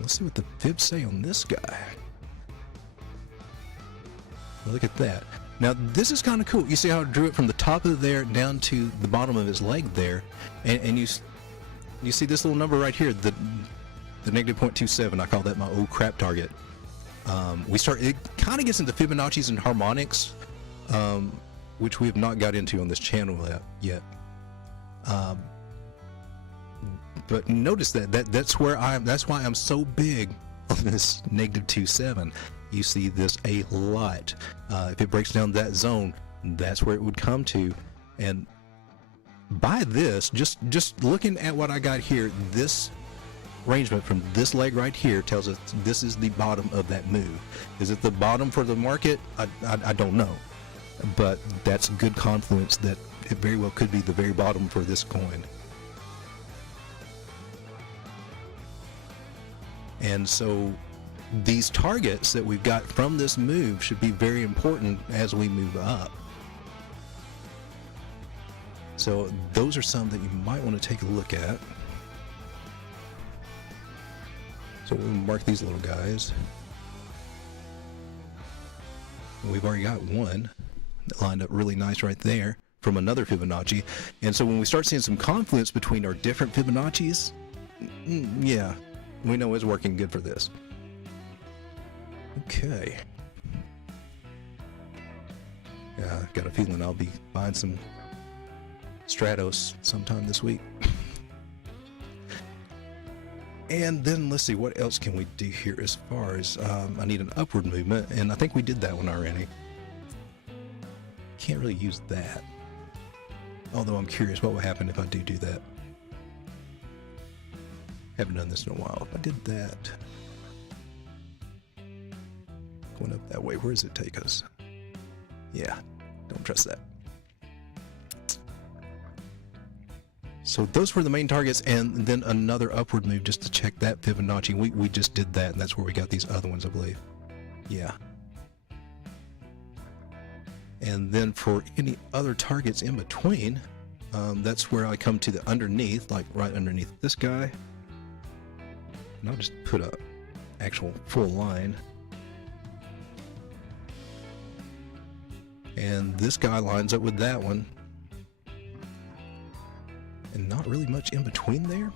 Let's see what the fibs say on this guy. Look at that. Now this is kind of cool. You see how it drew it from the top of there down to the bottom of his leg there, and you see this little number right here, the negative 0.27. I call that my old crap target. It kind of gets into Fibonacci's and harmonics, which we have not got into on this channel yet. But notice that's why I'm so big on this negative 2.7. You see this a lot. If it breaks down that zone, that's where it would come to. And by this, just looking at what I got here, this arrangement from this leg right here tells us this is the bottom of that move. Is it the bottom for the market? I don't know, but that's good confluence that it very well could be the very bottom for this coin. And so these targets that we've got from this move should be very important as we move up. So those are some that you might want to take a look at. So we'll mark these little guys. We've already got one that lined up really nice right there from another Fibonacci. And so when we start seeing some confluence between our different Fibonacci's, yeah, we know it's working good for this. Okay. Yeah, I've got a feeling I'll be buying some Stratos sometime this week. And then let's see, what else can we do here as far as I need an upward movement, and I think we did that one already. Can't really use that. Although I'm curious what would happen if I do that. Haven't done this in a while. If I did that, going up that way, where does it take us? Yeah, don't trust that. So those were the main targets, and then another upward move just to check that Fibonacci. We just did that, and that's where we got these other ones, I believe. Yeah. And then for any other targets in between, that's where I come to the underneath, like right underneath this guy. And I'll just put a actual full line. And this guy lines up with that one. And not really much in between there.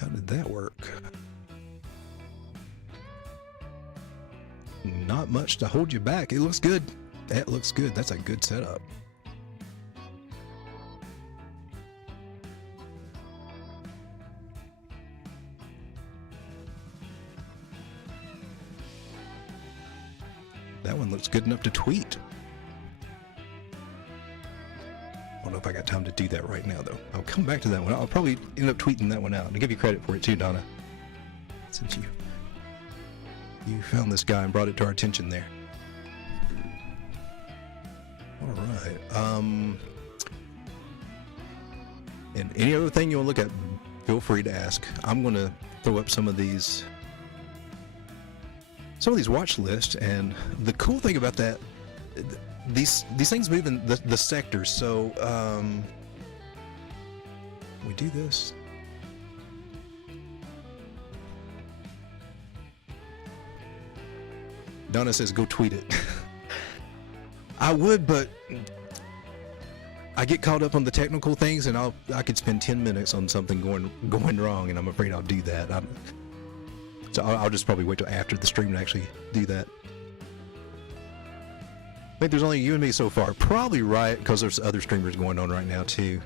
How did that work? Not much to hold you back. It looks good. That looks good. That's a good setup. That one looks good enough to tweet. I don't know if I got time to do that right now, though. I'll come back to that one. I'll probably end up tweeting that one out. I'll give you credit for it too, Donna, since you found this guy and brought it to our attention there. All right. And any other thing you want to look at, feel free to ask. I'm going to throw up some of these watch lists, and the cool thing about that, these things move in the sectors. So we do this. Donna says go tweet it. I would, but I get caught up on the technical things, and I could spend 10 minutes on something going wrong, and I'm afraid I'll do that. So I'll just probably wait till after the stream to actually do that. I think there's only you and me so far. Probably right, because there's other streamers going on right now too.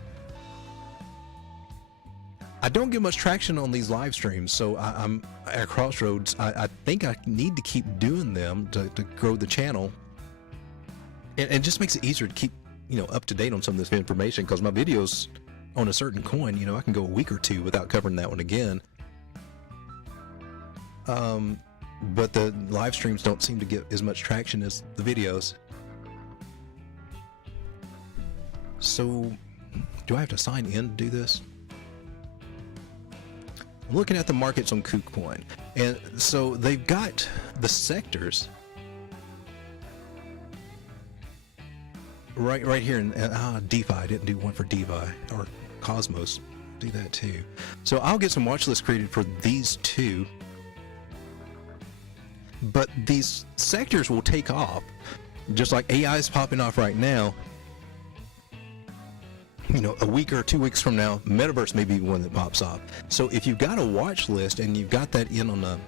I don't get much traction on these live streams, so I'm at a crossroads. I think I need to keep doing them to grow the channel. And it just makes it easier to keep, up to date on some of this information, because my videos on a certain coin, I can go a week or two without covering that one again. But the live streams don't seem to get as much traction as the videos. So, do I have to sign in to do this? I'm looking at the markets on KuCoin, and so they've got the sectors right here in DeFi. I didn't do one for DeFi or Cosmos. Do that too. So I'll get some watch lists created for these two, but these sectors will take off just like AI is popping off right now. You know, a week or 2 weeks from now, Metaverse may be one that pops off. So if you've got a watch list and you've got that in on a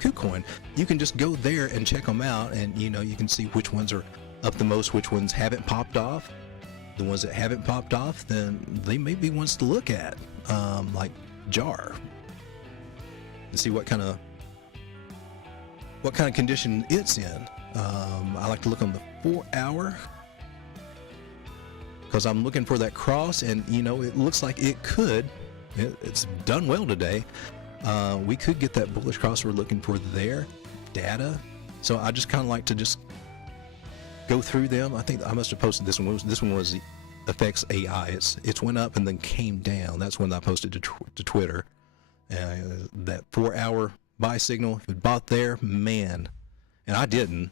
KuCoin, you can just go there and check them out, and you know, you can see which ones are up the most, which ones haven't popped off. The ones that haven't popped off, then they may be ones to look at, like JAR, to see what kind of condition it's in. I like to look on the 4 hour, because I'm looking for that cross, and you know, it looks like it's done well today. We could get that bullish cross we're looking for there. Data. So I just kind of like to just go through them. I think I must have posted this one. This one was the affects AI. It's went up and then came down. That's when I posted to Twitter. That 4 hour buy signal. If it bought there, man, and I didn't.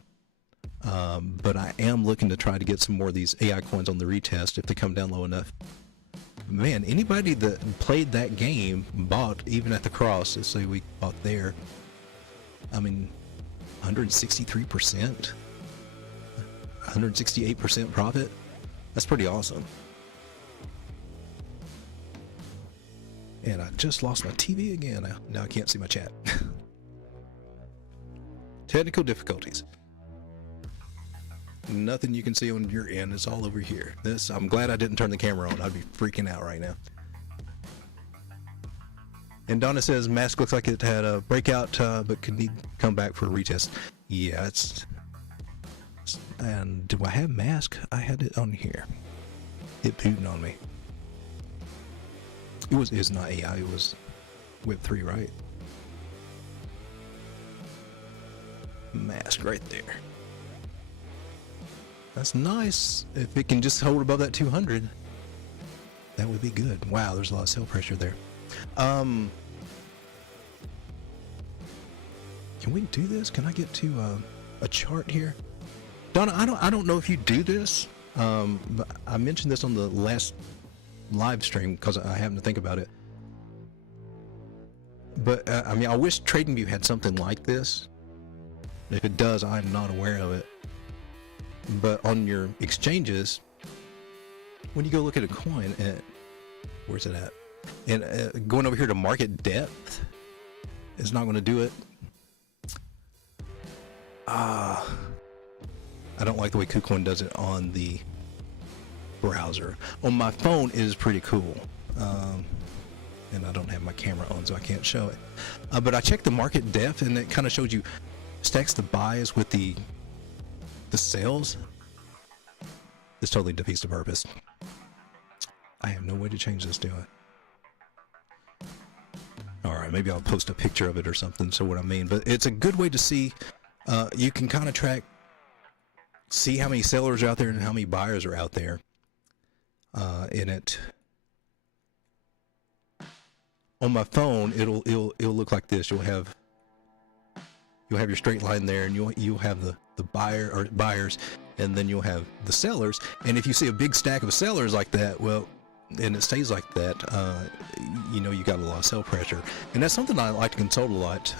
But I am looking to try to get some more of these AI coins on the retest if they come down low enough. Man, anybody that played that game bought even at the cross. Let's say we bought there. I mean, 163%, 168% profit. That's pretty awesome. And I just lost my TV again. Now I can't see my chat. Technical difficulties. Nothing you can see on your end. It's all over here. I'm glad I didn't turn the camera on. I'd be freaking out right now. And Donna says Mask looks like it had a breakout, but could need to come back for a retest. Yeah, and do I have Mask? I had it on here. It booted on me. It's not AI. It was Web3, right? Mask right there. That's nice. If it can just hold above that 200, that would be good. Wow, there's a lot of sell pressure there. Can we do this? Can I get to a chart here? Donna, I don't know if you do this. But I mentioned this on the last live stream because I happened to think about it. But I mean, I wish TradingView had something like this. If it does, I'm not aware of it. But on your exchanges, when you go look at a coin, where's it at? And going over here to market depth is not going to do it. I don't like the way KuCoin does it on the browser. On my phone, it is pretty cool. And I don't have my camera on, so I can't show it. But I checked the market depth, and it kind of shows you stacks the buys with the sales. This totally defeats the purpose. I have no way to change this, do I? Alright, maybe I'll post a picture of it or something, so what I mean. But it's a good way to see, you can kind of see how many sellers are out there and how many buyers are out there in it. On my phone, it'll look like this. You'll have your straight line there, and you'll have the buyers, and then you'll have the sellers. And if you see a big stack of sellers like that, well, and it stays like that, you know, you got a lot of sell pressure. And that's something I like to consult a lot,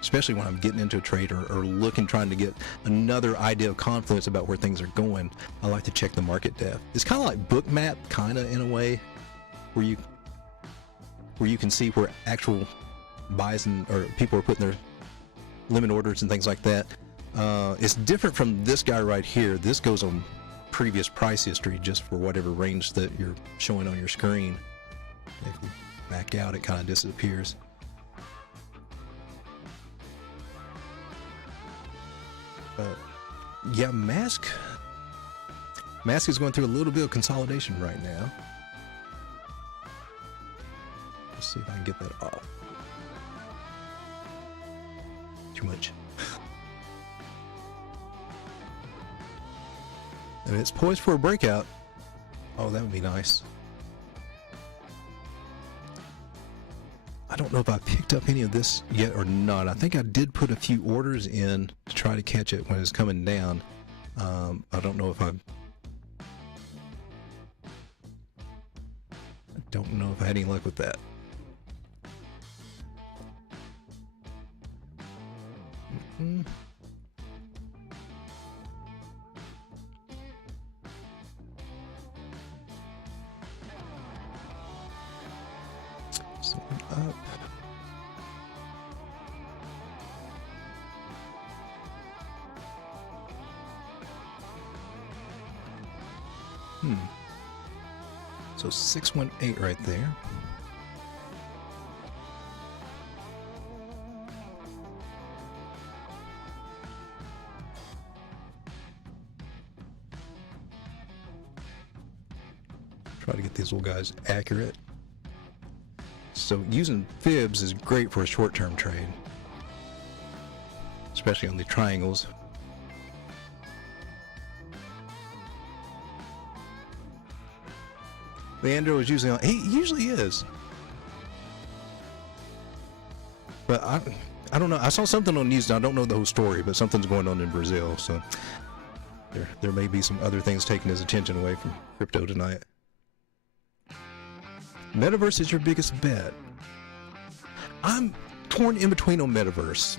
especially when I'm getting into a trade or trying to get another idea of confluence about where things are going. I like to check the market depth. It's kind of like Bookmap, kind of, in a way, where you can see where actual buys or people are putting their limit orders and things like that. It's different from this guy right here. This goes on previous price history just for whatever range that you're showing on your screen. If you back out, it kind of disappears. Yeah, Mask is going through a little bit of consolidation right now. Let's see if I can get that off. Too much. And it's poised for a breakout. Oh, that would be nice. I don't know if I picked up any of this yet or not. I think I did put a few orders in to try to catch it when it's coming down. I don't know if I don't know if I had any luck with that. Something up. So 618 right there. Try to get these little guys accurate. So using fibs is great for a short-term trade, especially on the triangles. Leandro is usually on. He usually is. But I don't know. I saw something on news. I don't know the whole story, but something's going on in Brazil. So there may be some other things taking his attention away from crypto tonight. Metaverse is your biggest bet. I'm torn in between on Metaverse.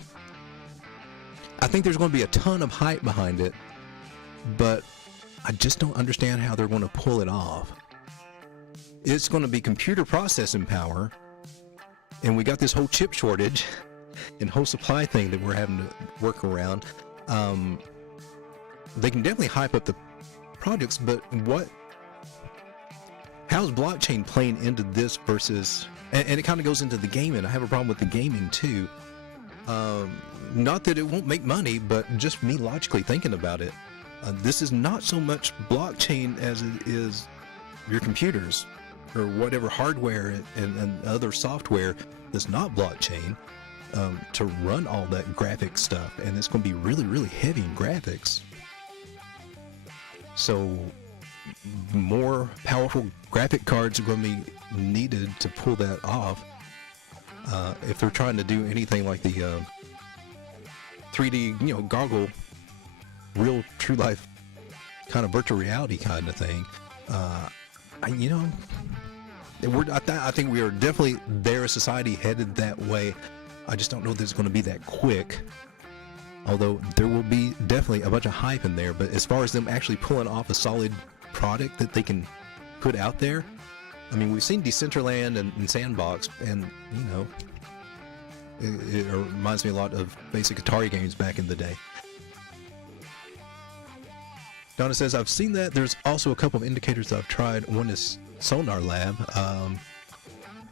I think there's going to be a ton of hype behind it, but I just don't understand how they're going to pull it off. It's going to be computer processing power, and we got this whole chip shortage and whole supply thing that we're having to work around. They can definitely hype up the projects, but how's blockchain playing into this versus, and it kind of goes into the gaming. I have a problem with the gaming too. Not that it won't make money, but just me logically thinking about it, this is not so much blockchain as it is your computers or whatever hardware and other software that's not blockchain to run all that graphic stuff, and it's going to be really, really heavy in graphics. So more powerful graphic cards are going to be needed to pull that off. If they're trying to do anything like the 3D, goggle, real true life kind of virtual reality kind of thing, I think we are definitely there as society headed that way. I just don't know that it's going to be that quick. Although there will be definitely a bunch of hype in there, but as far as them actually pulling off a solid product that they can put out there, I mean, we've seen Decentraland and Sandbox, and it reminds me a lot of basic Atari games back in the day. Donna says, I've seen that. There's also a couple of indicators that I've tried. One is Sonar Lab.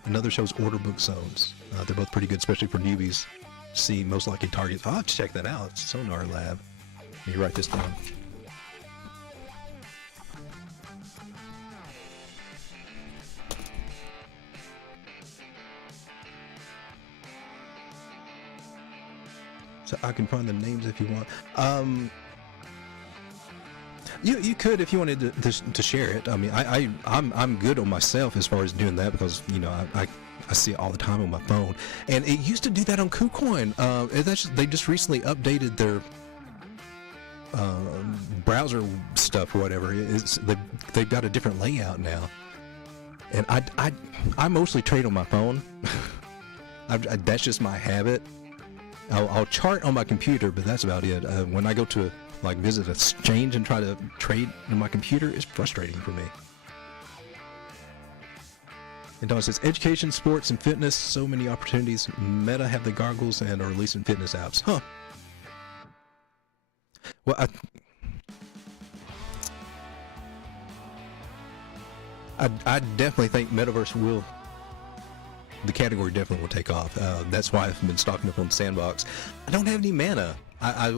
Another shows order book zones. They're both pretty good, especially for newbies. See most likely targets. I'll have to check that out. It's Sonar Lab. Let me write this down. So I can find the names if you want. You could if you wanted to share it. I mean, I'm good on myself as far as doing that because I see it all the time on my phone, and it used to do that on KuCoin. They just recently updated their browser stuff or whatever. They've got a different layout now, and I mostly trade on my phone. That's just my habit. I'll chart on my computer, but that's about it. When I go to visit an exchange and try to trade on my computer, it's frustrating for me. And Don says, education, sports, and fitness, so many opportunities. Meta have the goggles and are releasing fitness apps. Huh. Well, I definitely think Metaverse the category definitely will take off. That's why I've been stocking up on Sandbox. I don't have any mana. I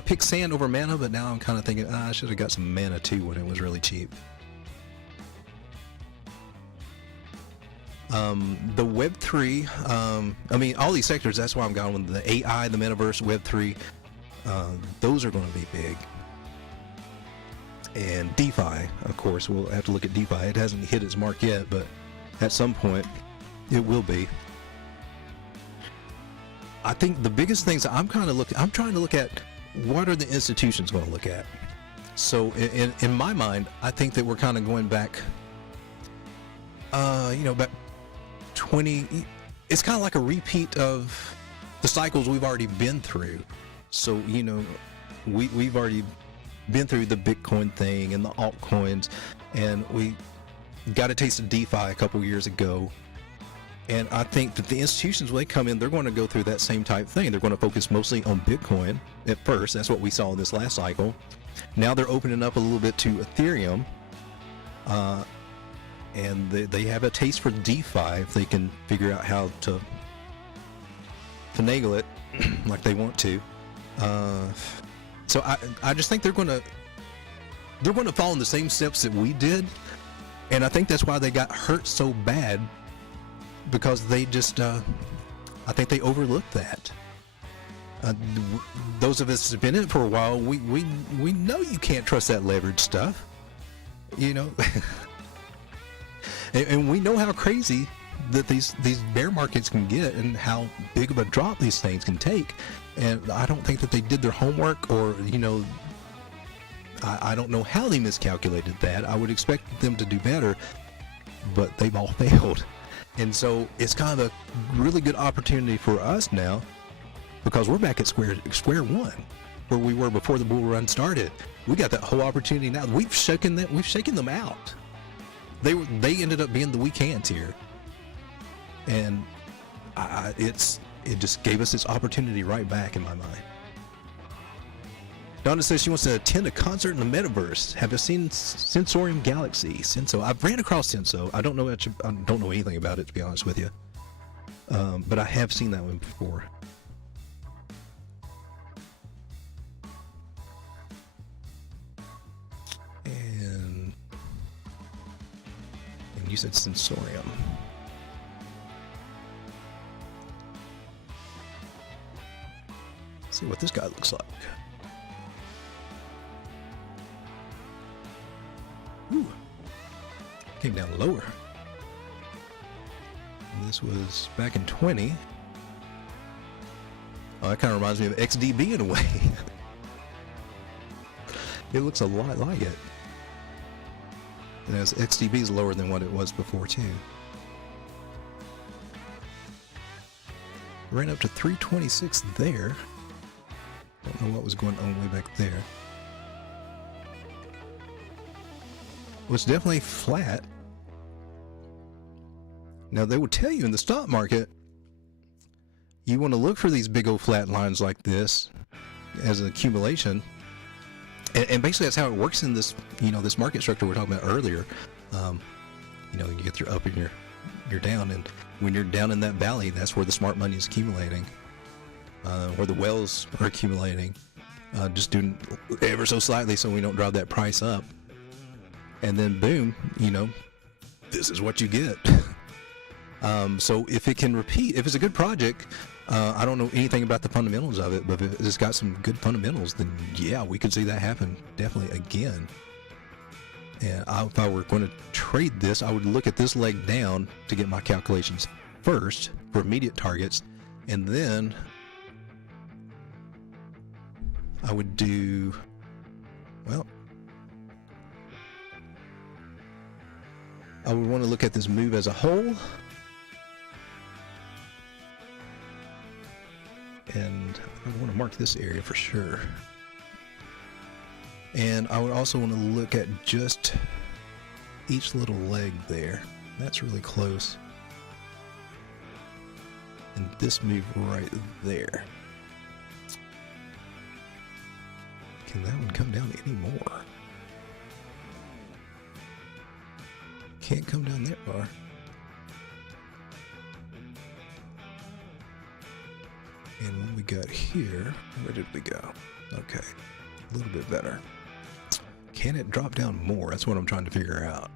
picked sand over mana, but now I'm kind of thinking I should have got some mana too when it was really cheap. The Web3, I mean, all these sectors, that's why I'm going with the AI, the Metaverse, Web3. Those are going to be big. And DeFi, of course, we'll have to look at DeFi. It hasn't hit its mark yet, but at some point it will be. I think the biggest things I'm trying to look at, what are the institutions going to look at? So in my mind, I think that we're kind of going back, back 20, it's kind of like a repeat of the cycles we've already been through. So, we've already been through the Bitcoin thing and the altcoins, and we got a taste of DeFi a couple years ago. And I think that the institutions, when they come in, they're going to go through that same type thing. They're going to focus mostly on Bitcoin at first. That's what we saw in this last cycle. Now they're opening up a little bit to Ethereum, and they have a taste for DeFi if they can figure out how to finagle it like they want to. So I just think they're going to follow in the same steps that we did, and I think that's why they got hurt so bad, because they just I think they overlooked that. Those of us who've been in it for a while, we know you can't trust that leverage stuff, and we know how crazy that these bear markets can get and how big of a drop these things can take. And I don't think that they did their homework, or I don't know how they miscalculated that. I would expect them to do better, but they've all failed. And so it's kind of a really good opportunity for us now, because we're back at square one, where we were before the bull run started. We got that whole opportunity now. We've shaken them out. They ended up being the weak hands here, and it just gave us this opportunity right back in my mind. Donna says she wants to attend a concert in the metaverse. Have you seen Sensorium Galaxy? Senso. I've ran across Senso. I don't know anything about it, to be honest with you. But I have seen that one before. And you said Sensorium. Let's see what this guy looks like. Ooh, came down lower. And this was back in 20. Oh, that kind of reminds me of XDB in a way. It looks a lot like it. And as XDB is lower than what it was before too. Ran up to 326 there. Don't know what was going on way back there. Well, it's definitely flat. Now they will tell you in the stock market, you want to look for these big old flat lines like this as an accumulation. And basically that's how it works in this, this market structure we're talking about earlier. You get your up and you're down, and when you're down in that valley, that's where the smart money is accumulating, where the whales are accumulating, just doing ever so slightly so we don't drive that price up. And then boom, this is what you get. So if it can repeat, if it's a good project, I don't know anything about the fundamentals of it, but if it's got some good fundamentals, then yeah, we could see that happen definitely again. And if I were going to trade this, I would look at this leg down to get my calculations first for immediate targets, and then I would do, well, I would want to look at this move as a whole, and I want to mark this area for sure. And I would also want to look at just each little leg there. That's really close. And this move right there. Can that one come down any more? Can't come down that far. And when we got here, where did we go? Okay, a little bit better. Can it drop down more? That's what I'm trying to figure out.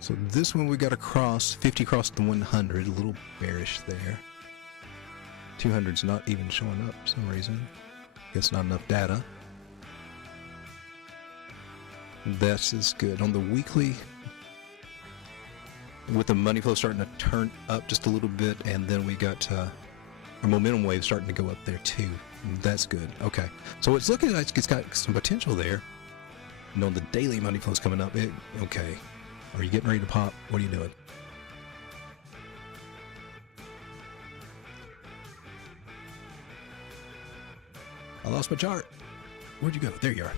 So this one we got across 50 across the 100, a little bearish there. 200's not even showing up for some reason. Guess not enough data. This is good. On the weekly, with the money flow starting to turn up just a little bit, and then we got our momentum wave starting to go up there too. That's good. Okay, so it's looking like it's got some potential there. And on the daily money flow's coming up. Okay, are you getting ready to pop? What are you doing? I lost my chart. Where'd you go? There you are.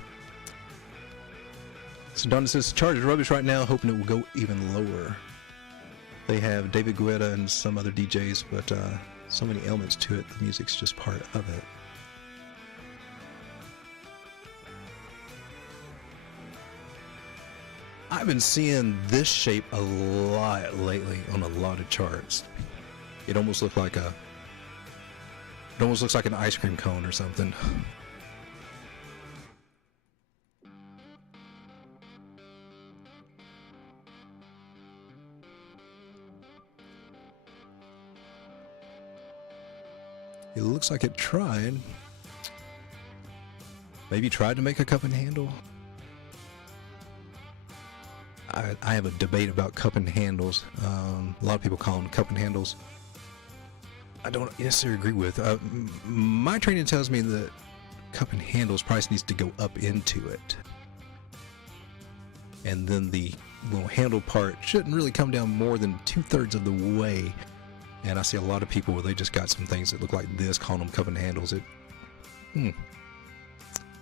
So Donna says, chart is rubbish right now, hoping it will go even lower. They have David Guetta and some other DJs, but so many elements to it, the music's just part of it. I've been seeing this shape a lot lately on a lot of charts. It almost looks like an ice cream cone or something. It looks like it tried. Maybe tried to make a cup and handle. I have a debate about cup and handles. A lot of people call them cup and handles. I don't necessarily agree with. My training tells me that cup and handles price needs to go up into it. And then the little handle part shouldn't really come down more than 2/3 of the way. And I see a lot of people where they just got some things that look like this, calling them cup and handles. It, a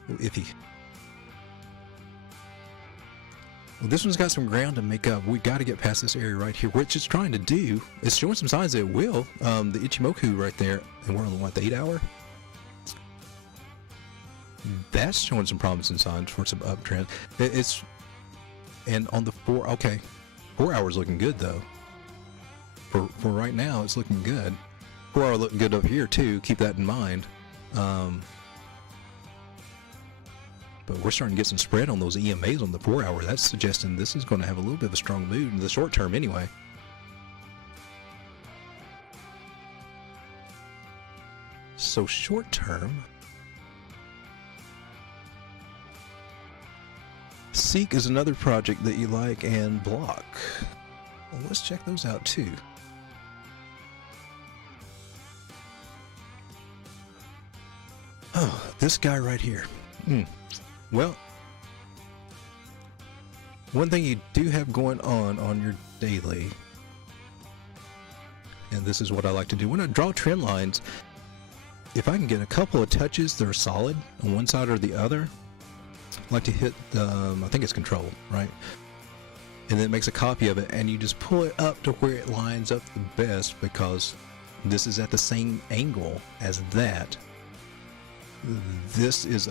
little iffy. Well, this one's got some ground to make up. We got to get past this area right here, which it's trying to do. It's showing some signs that it will. The Ichimoku right there, and we're on what, the 8 hour? That's showing some promising signs for some uptrend. And on the 4, okay, 4 hours looking good though. For right now, it's looking good. 4 hour looking good up here too. Keep that in mind. But we're starting to get some spread on those EMAs on the 4 hour. That's suggesting this is going to have a little bit of a strong mood in the short term anyway. So short term, Seek is another project that you like, and Block. Well, let's check those out too. Oh, this guy right here. Well, one thing you do have going on your daily, and this is what I like to do when I draw trend lines, if I can get a couple of touches that are solid on one side or the other, I like to hit, I think it's control, right? And then it makes a copy of it, and you just pull it up to where it lines up the best, because this is at the same angle as that. This is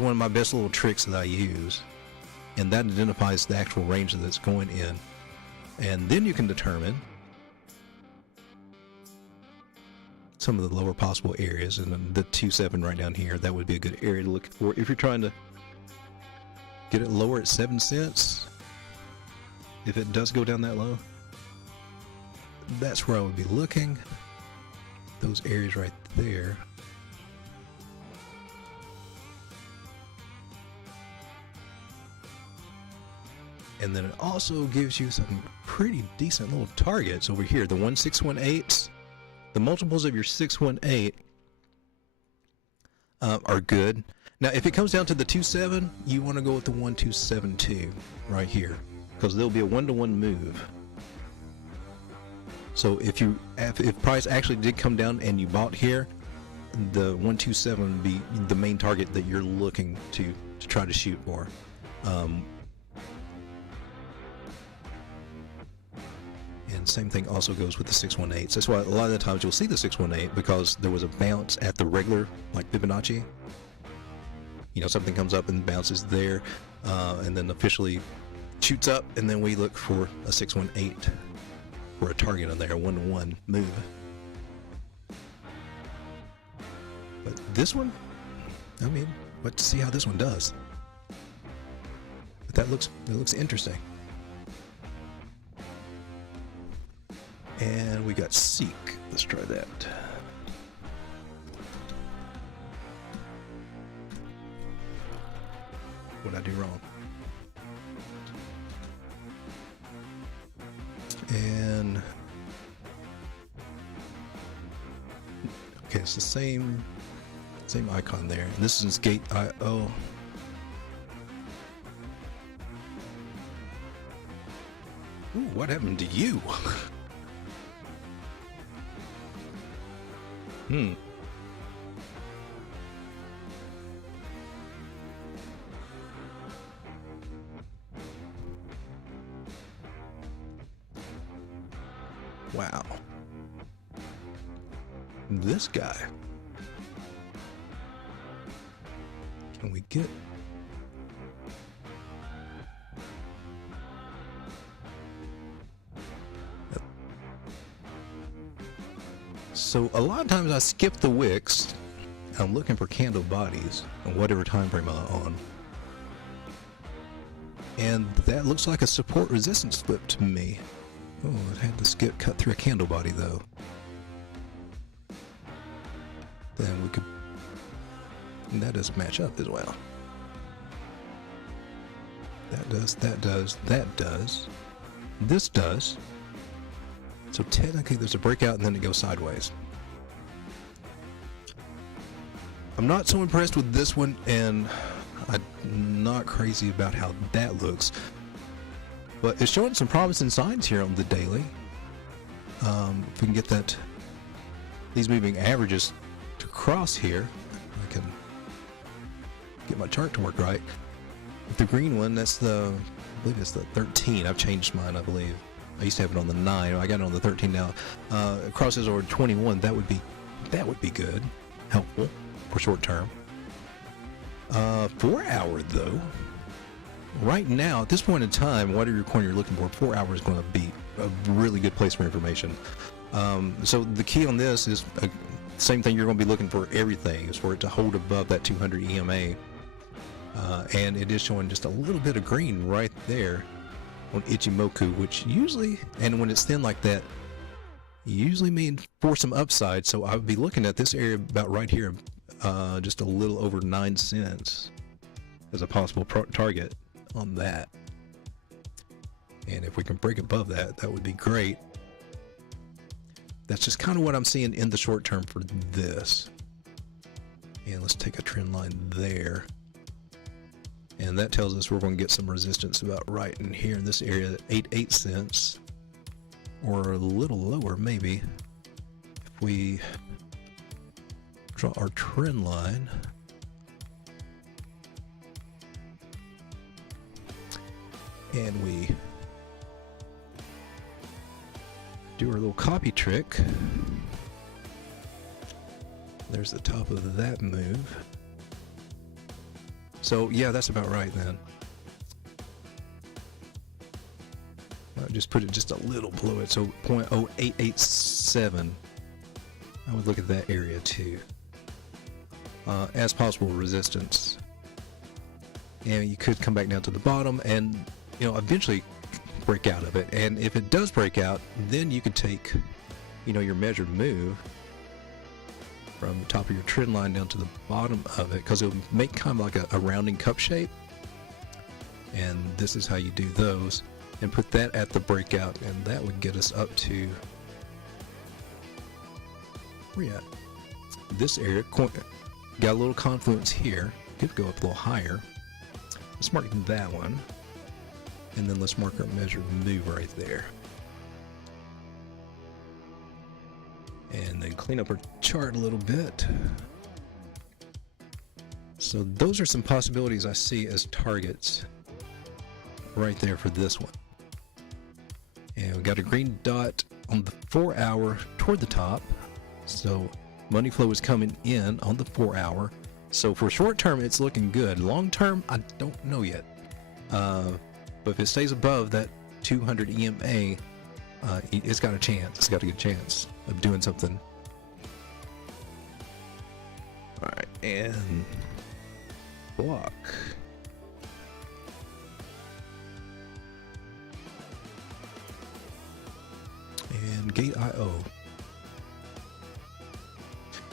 one of my best little tricks that I use, and that identifies the actual range that it's going in. And then you can determine some of the lower possible areas, and the 2.7 right down here, that would be a good area to look for if you're trying to get it lower at 7 cents. If it does go down that low, that's where I would be looking. Those areas right there. And then it also gives you some pretty decent little targets over here. The 1618s, the multiples of your 618 are good. Now, if it comes down to the 2.7, you want to go with the 1272 right here, because there'll be a 1-to-1 move. So if price actually did come down and you bought here, the 127 would be the main target that you're looking to try to shoot for. And same thing also goes with the 618s. That's why a lot of the times you'll see the 618 because there was a bounce at the regular, like Fibonacci. You know, something comes up and bounces there, and then officially shoots up, and then we look for a 618 for a target on there, a 1-to-1 move. But this one, I mean, let's see how this one does. But it looks interesting. And we got Seek, let's try that. What'd I do wrong? And okay, it's the same icon there. This is Gate.io. Ooh, what happened to you? Wow. This guy. Can we get... So a lot of times I skip the wicks. I'm looking for candle bodies on whatever time frame I'm on. And that looks like a support resistance flip to me. Oh, it had to skip cut through a candle body though. Then we could... And that doesn't match up as well. That does, that does, that does. This does. So technically there's a breakout and then it goes sideways. I'm not so impressed with this one, and I'm not crazy about how that looks. But it's showing some promising signs here on the daily. If we can get that, these moving averages to cross here, I can get my chart to work right. With the green one, that's the, I believe it's the 13. I've changed mine, I believe. I used to have it on the 9. I got it on the 13 now. It crosses over 21. That would be good, helpful for short term. 4 hour though. Right now, at this point in time, whatever coin you're looking for, 4 hours is going to be a really good place for information. So the key on this is same thing you're going to be looking for everything, is for it to hold above that 200 EMA. And it is showing just a little bit of green right there on Ichimoku, which usually, and when it's thin like that, usually means for some upside. So I would be looking at this area about right here, just a little over 9 cents as a possible target on that. And if we can break above that, that would be great. That's just kind of what I'm seeing in the short term for this. And let's take a trend line there. And that tells us we're going to get some resistance about right in here in this area at 88 cents. Or a little lower maybe. If we draw our trend line. And we do our little copy trick. There's the top of that move. So yeah, that's about right then. I'll just put it just a little below it, so 0.0887. I would look at that area too. As possible resistance. And you could come back down to the bottom and, you know, eventually break out of it. And if it does break out, then you could take, you know, your measured move from the top of your trend line down to the bottom of it, because it'll make kind of like a rounding cup shape. And this is how you do those, and put that at the breakout, and that would get us up to, where you at? This area. Got a little confluence here. Could go up a little higher. Let's mark that one, and then let's mark our measured move right there. And then clean up our chart a little bit. So those are some possibilities I see as targets right there for this one. And we got a green dot on the 4 hour toward the top. So money flow is coming in on the 4 hour. So for short term, it's looking good. Long term, I don't know yet. But if it stays above that 200 EMA, it's got a chance. It's got a good chance of doing something. All right, and block. And Gate.io.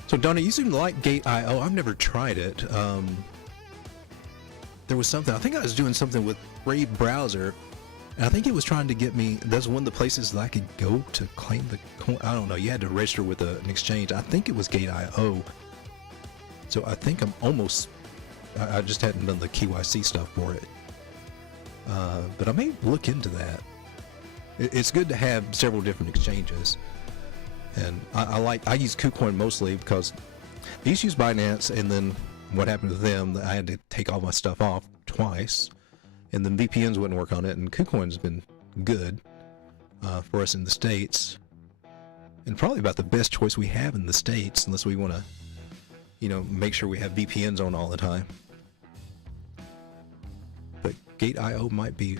So Donna, you seem to like Gate.io. I've never tried it. There was something, I think I was doing something with Brave Browser, and I think it was trying to get me, that's one of the places that I could go to claim the coin. I don't know, you had to register with an exchange. I think it was Gate.io. So I think I'm almost, I just hadn't done the KYC stuff for it. But I may look into that. It's good to have several different exchanges. And I use KuCoin mostly because I used to use Binance, and then what happened with them, I had to take all my stuff off twice, and then VPNs wouldn't work on it, and KuCoin's been good for us in the States, and probably about the best choice we have in the States, unless we want to, you know, make sure we have VPNs on all the time. But Gate.io might be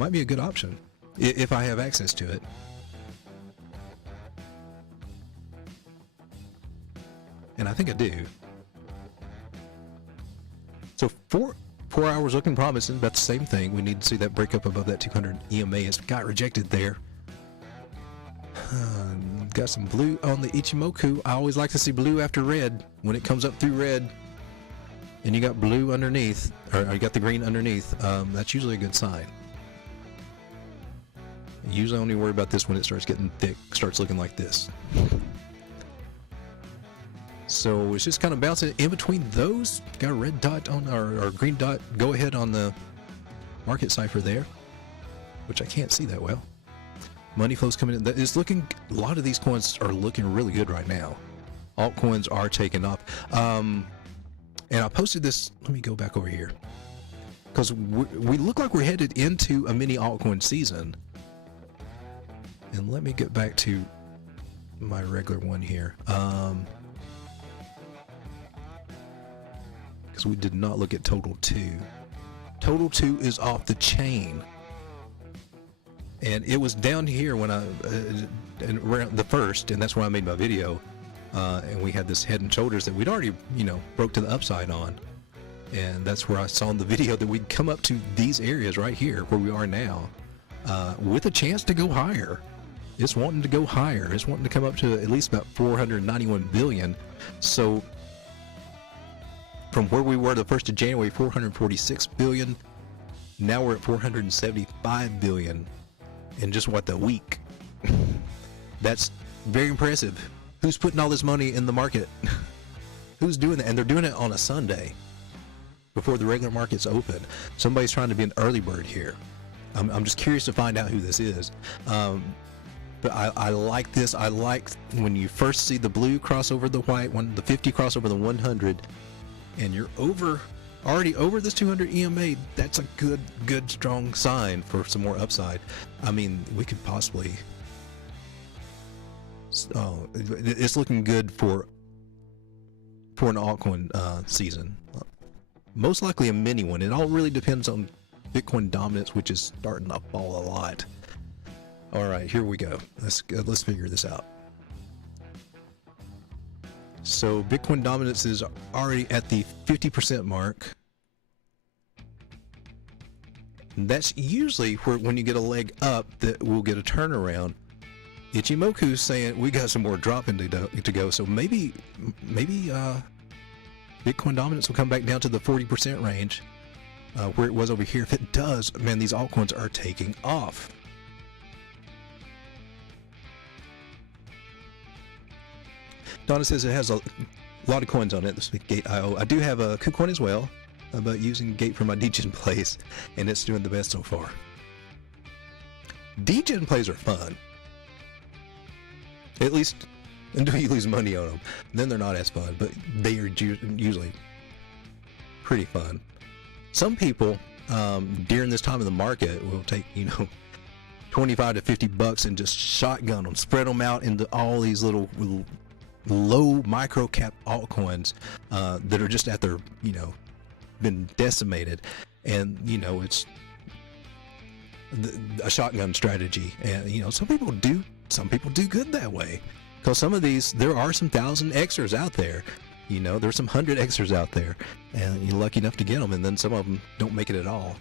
a good option if I have access to it. And I think I do. So 4 hours looking promising, about the same thing. We need to see that break up above that 200 EMA. It's got rejected there. Got some blue on the Ichimoku. I always like to see blue after red. When it comes up through red and you got blue underneath, or you got the green underneath, that's usually a good sign. Usually only worry about this when it starts getting thick, starts looking like this. So it's just kind of bouncing in between those. Got a red dot on, or green dot, go ahead on the market cipher there, which I can't see that well. Money flows coming in. It's looking, a lot of these coins are looking really good right now. Altcoins are taking off. And I posted this, let me go back over here, because we look like we're headed into a mini altcoin season. And let me get back to my regular one here. Because we did not look at Total 2. Total 2 is off the chain. And it was down here when I, around the first, and that's when I made my video. And we had this head and shoulders that we'd already, you know, broke to the upside on. And that's where I saw in the video that we'd come up to these areas right here where we are now, with a chance to go higher. It's wanting to go higher. It's wanting to come up to at least about 491 billion. So from where we were the 1st of January, 446 billion, now we're at 475 billion in just what, the week. That's very impressive. Who's putting all this money in the market? Who's doing that? And they're doing it on a Sunday before the regular market's open. Somebody's trying to be an early bird here. I'm just curious to find out who this is. But I like this. I like when you first see the blue cross over the white one, the 50 cross over the 100, and you're already over this 200 EMA. That's a good strong sign for some more upside. I mean, we could possibly, it's looking good for an altcoin season. Most likely a mini one. It all really depends on Bitcoin dominance, which is starting to fall a lot. All right, here we go. Let's figure this out. So Bitcoin dominance is already at the 50% mark. And that's usually where, when you get a leg up, that we'll get a turnaround. Ichimoku's saying we got some more dropping to go. So maybe Bitcoin dominance will come back down to the 40% range, where it was over here. If it does, man, these altcoins are taking off. Donna says it has a lot of coins on it. This is Gate.io. I do have a KuCoin as well, but using Gate for my degen plays, and it's doing the best so far. Degen plays are fun, at least until you lose money on them. Then they're not as fun, but they are usually pretty fun. Some people during this time of the market will take, 25 to 50 bucks and just shotgun them, spread them out into all these little low micro cap altcoins that are just at their, been decimated, and it's a shotgun strategy. And some people do good that way, because some of these, there are some 1,000 Xers out there. There's some 100 Xers out there, and you're lucky enough to get them, and then some of them don't make it at all.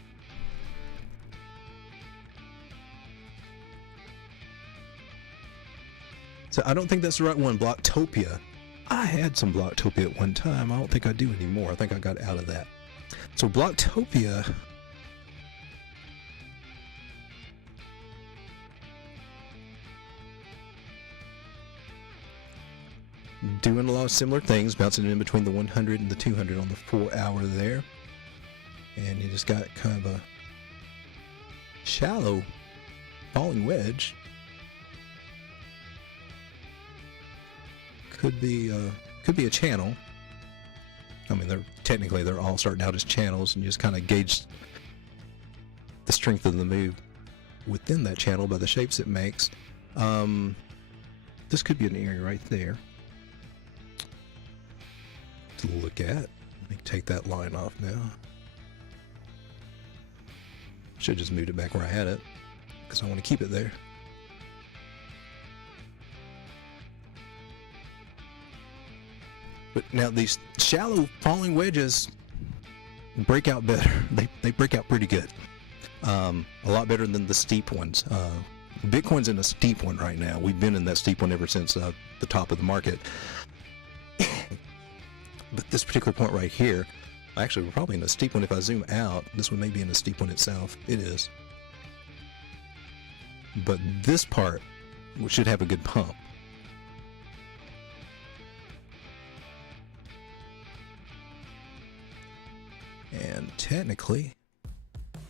So I don't think that's the right one. Blocktopia I had some Blocktopia at one time. I don't think I do anymore. I think I got out of that. So Blocktopia, doing a lot of similar things, bouncing in between the 100 and the 200 on the 4 hour there. And you just got kind of a shallow falling wedge. Could be a channel. I mean, they're all starting out as channels, and you just kind of gauge the strength of the move within that channel by the shapes it makes. This could be an area right there to look at. Let me take that line off now. Should just moved it back where I had it because I want to keep it there. But now these shallow falling wedges break out better. They break out pretty good. A lot better than the steep ones. Bitcoin's in a steep one right now. We've been in that steep one ever since the top of the market. But this particular point right here, actually we're probably in a steep one. If I zoom out, this one may be in a steep one itself. It is. But this part should have a good pump. And technically,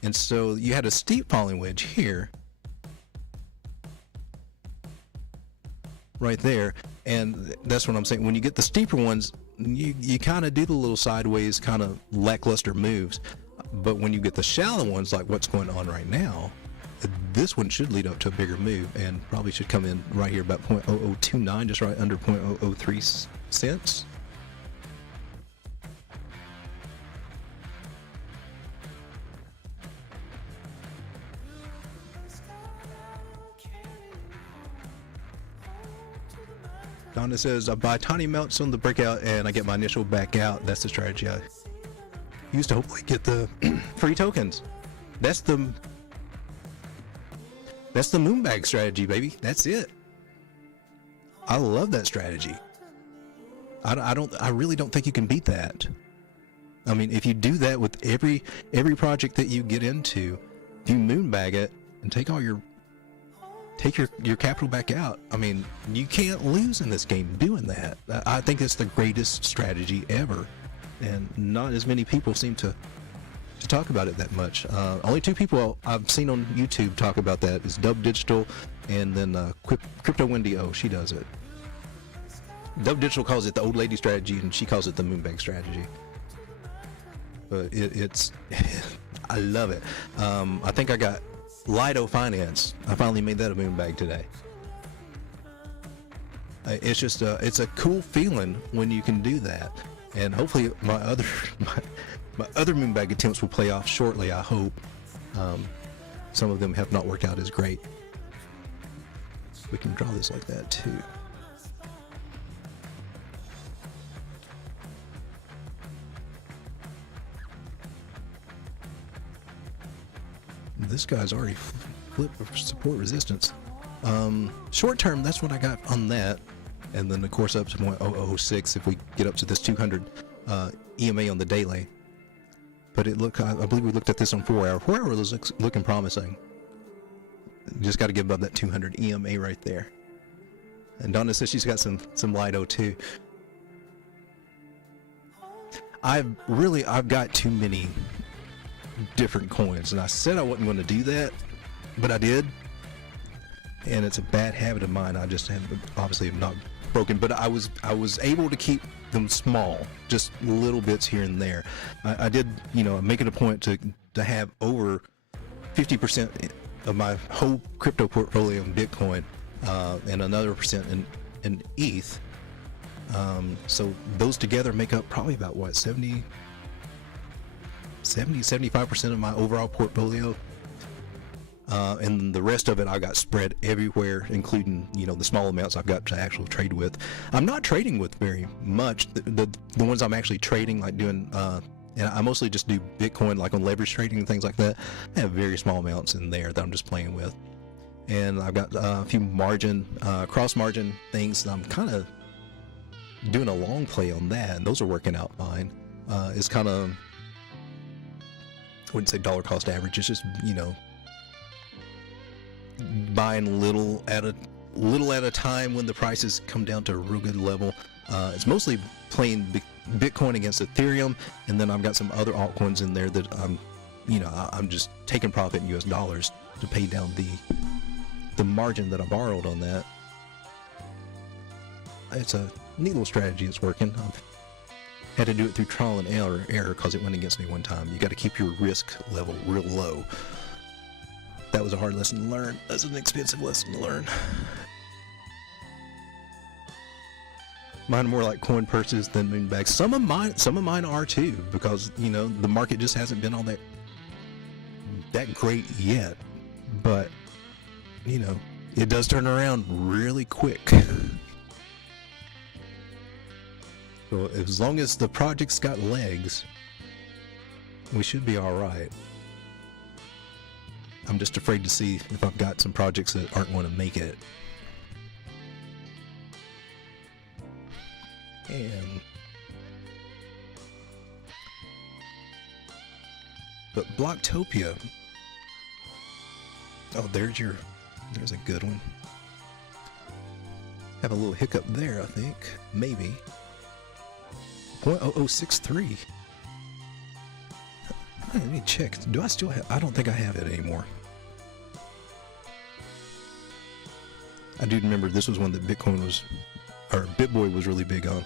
and so you had a steep falling wedge here, right there, and that's what I'm saying. When you get the steeper ones, you kind of do the little sideways, kind of lackluster moves. But when you get the shallow ones, like what's going on right now, this one should lead up to a bigger move, and probably should come in right here about 0.0029, just right under 0.003 cents. Donna says, I buy tiny amounts on the breakout and I get my initial back out. That's the strategy I use to hopefully get the free tokens. That's the moonbag strategy, baby. That's it. I love that strategy. I really don't think you can beat that. I mean, if you do that with every project that you get into, if you moonbag it and take your capital back out, I mean, you can't lose in this game doing that. I think it's the greatest strategy ever, and not as many people seem to talk about it that much. Only two people I've seen on YouTube talk about that is Dub Digital and then Crypto Wendy O. She does it. Dub Digital calls it the old lady strategy, and she calls it the moonbag strategy. But it's I love it. I think I got Lido Finance. I finally made that a moonbag today. It's just it's a cool feeling when you can do that, and hopefully my other moonbag attempts will play off shortly. I hope. Some of them have not worked out as great. We can draw this like that too. This guy's already flipped for support resistance. Short term, that's what I got on that, and then of course up to 0.006 if we get up to this 200 EMA on the daily. But I believe we looked at this on 4 hour. 4 hour is looking promising. Just got to get above that 200 EMA right there. And Donna says she's got some Lido too. I've got too many different coins, and I said I wasn't going to do that, but I did, and it's a bad habit of mine. I just obviously have not broken, but I was able to keep them small, just little bits here and there. I did, make it a point to have over 50% of my whole crypto portfolio in Bitcoin, and another percent in ETH. So those together make up probably about what, 75% of my overall portfolio, and the rest of it I got spread everywhere, including the small amounts I've got to actually trade with. I'm not trading with very much. The ones I'm actually trading, like doing, and I mostly just do Bitcoin, like on leverage trading and things like that. I have very small amounts in there that I'm just playing with, and I've got a few cross margin things that I'm kind of doing a long play on that, and those are working out fine. It's kind of, I wouldn't say dollar cost average. It's just, you know, buying little at a time when the prices come down to a real good level. It's mostly playing Bitcoin against Ethereum, and then I've got some other altcoins in there that I'm just taking profit in US dollars to pay down the margin that I borrowed on that. It's a neat little strategy. It's working. I've had to do it through trial and error because it went against me one time. You got to keep your risk level real low. That was a hard lesson to learn. That's an expensive lesson to learn. Mine are more like coin purses than moon bags. Some of mine are too, because, you know, the market just hasn't been all that great yet. But, you know, it does turn around really quick. So as long as the project's got legs, we should be all right. I'm just afraid to see if I've got some projects that aren't going to make it. But Blocktopia. Oh, there's a good one. Have a little hiccup there, I think. Maybe. 0.0063. Let me check. Do I still have? I don't think I have it anymore. I do remember this was one that Bitcoin was, or BitBoy was really big on.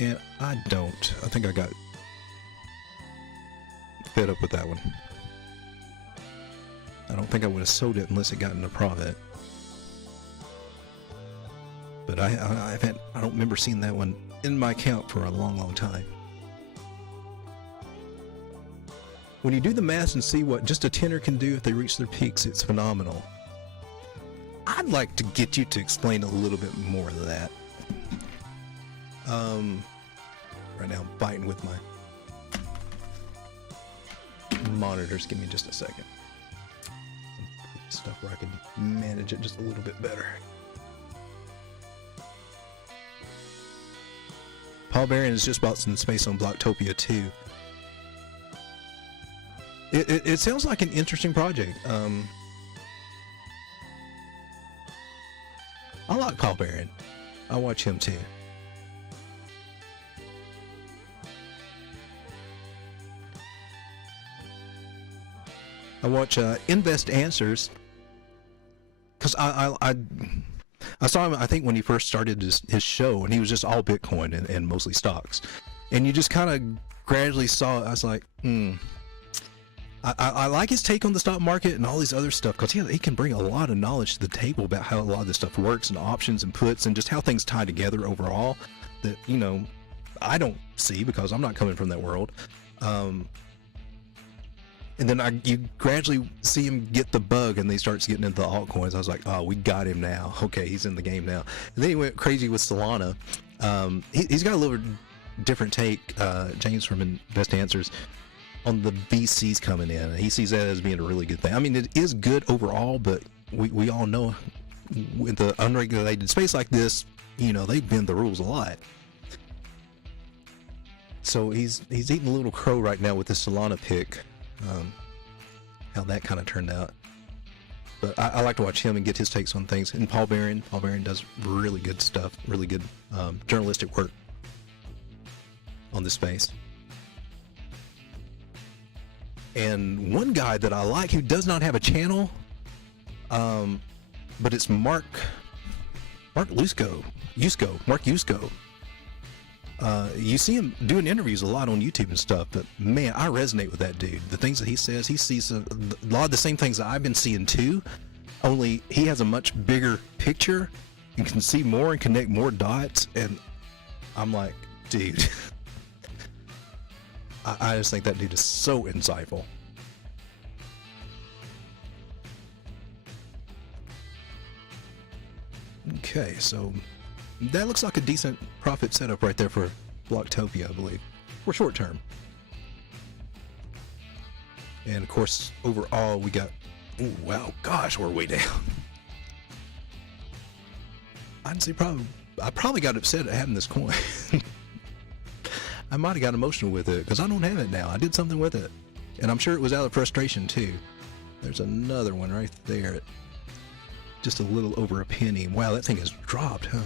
And I don't. I think I got fed up with that one. I don't think I would have sold it unless it got into profit. But I don't remember seeing that one in my account for a long time. When you do the math and see what just a tenner can do if they reach their peaks, it's phenomenal. I'd like to get you to explain a little bit more of that. Right now I'm fighting with my monitors. Give me just a second. Put stuff where I can manage it just a little bit better. Paul Barron has just bought some space on Blocktopia too. It sounds like an interesting project. I like Paul Barron. I watch him too. I watch Invest Answers because I saw him, I think, when he first started his show, and he was just all Bitcoin and mostly stocks. And you just kind of gradually saw, I was like, I like his take on the stock market and all these other stuff, because he can bring a lot of knowledge to the table about how a lot of this stuff works, and options and puts, and just how things tie together overall that, you know, I don't see because I'm not coming from that world. And then you gradually see him get the bug, and he starts getting into the altcoins. I was like, oh, we got him now. Okay, he's in the game now. And then he went crazy with Solana. He's got a little different take, James from Invest Answers, on the VCs coming in. He sees that as being a really good thing. I mean, it is good overall, but we all know with the unregulated space like this, you know, they bend the rules a lot. So he's eating a little crow right now with this Solana pick. How that kind of turned out. But I like to watch him and get his takes on things. And Paul Barron does really good stuff, really good journalistic work on this space. And one guy that I like who does not have a channel, but it's Mark Yusko. You see him doing interviews a lot on YouTube and stuff, but man, I resonate with that dude. The things that he says, he sees a lot of the same things that I've been seeing too, only he has a much bigger picture and can see more and connect more dots. And I'm like, dude, I just think that dude is so insightful. Okay, so that looks like a decent profit setup right there for Blocktopia, I believe, for short term. And of course, overall, we got, oh wow, gosh, we're way down. I'd say probably I probably got upset at having this coin. I might have got emotional with it because I don't have it now. I did something with it, and I'm sure it was out of frustration too. There's another one right there, just a little over a penny. Wow, that thing has dropped, huh?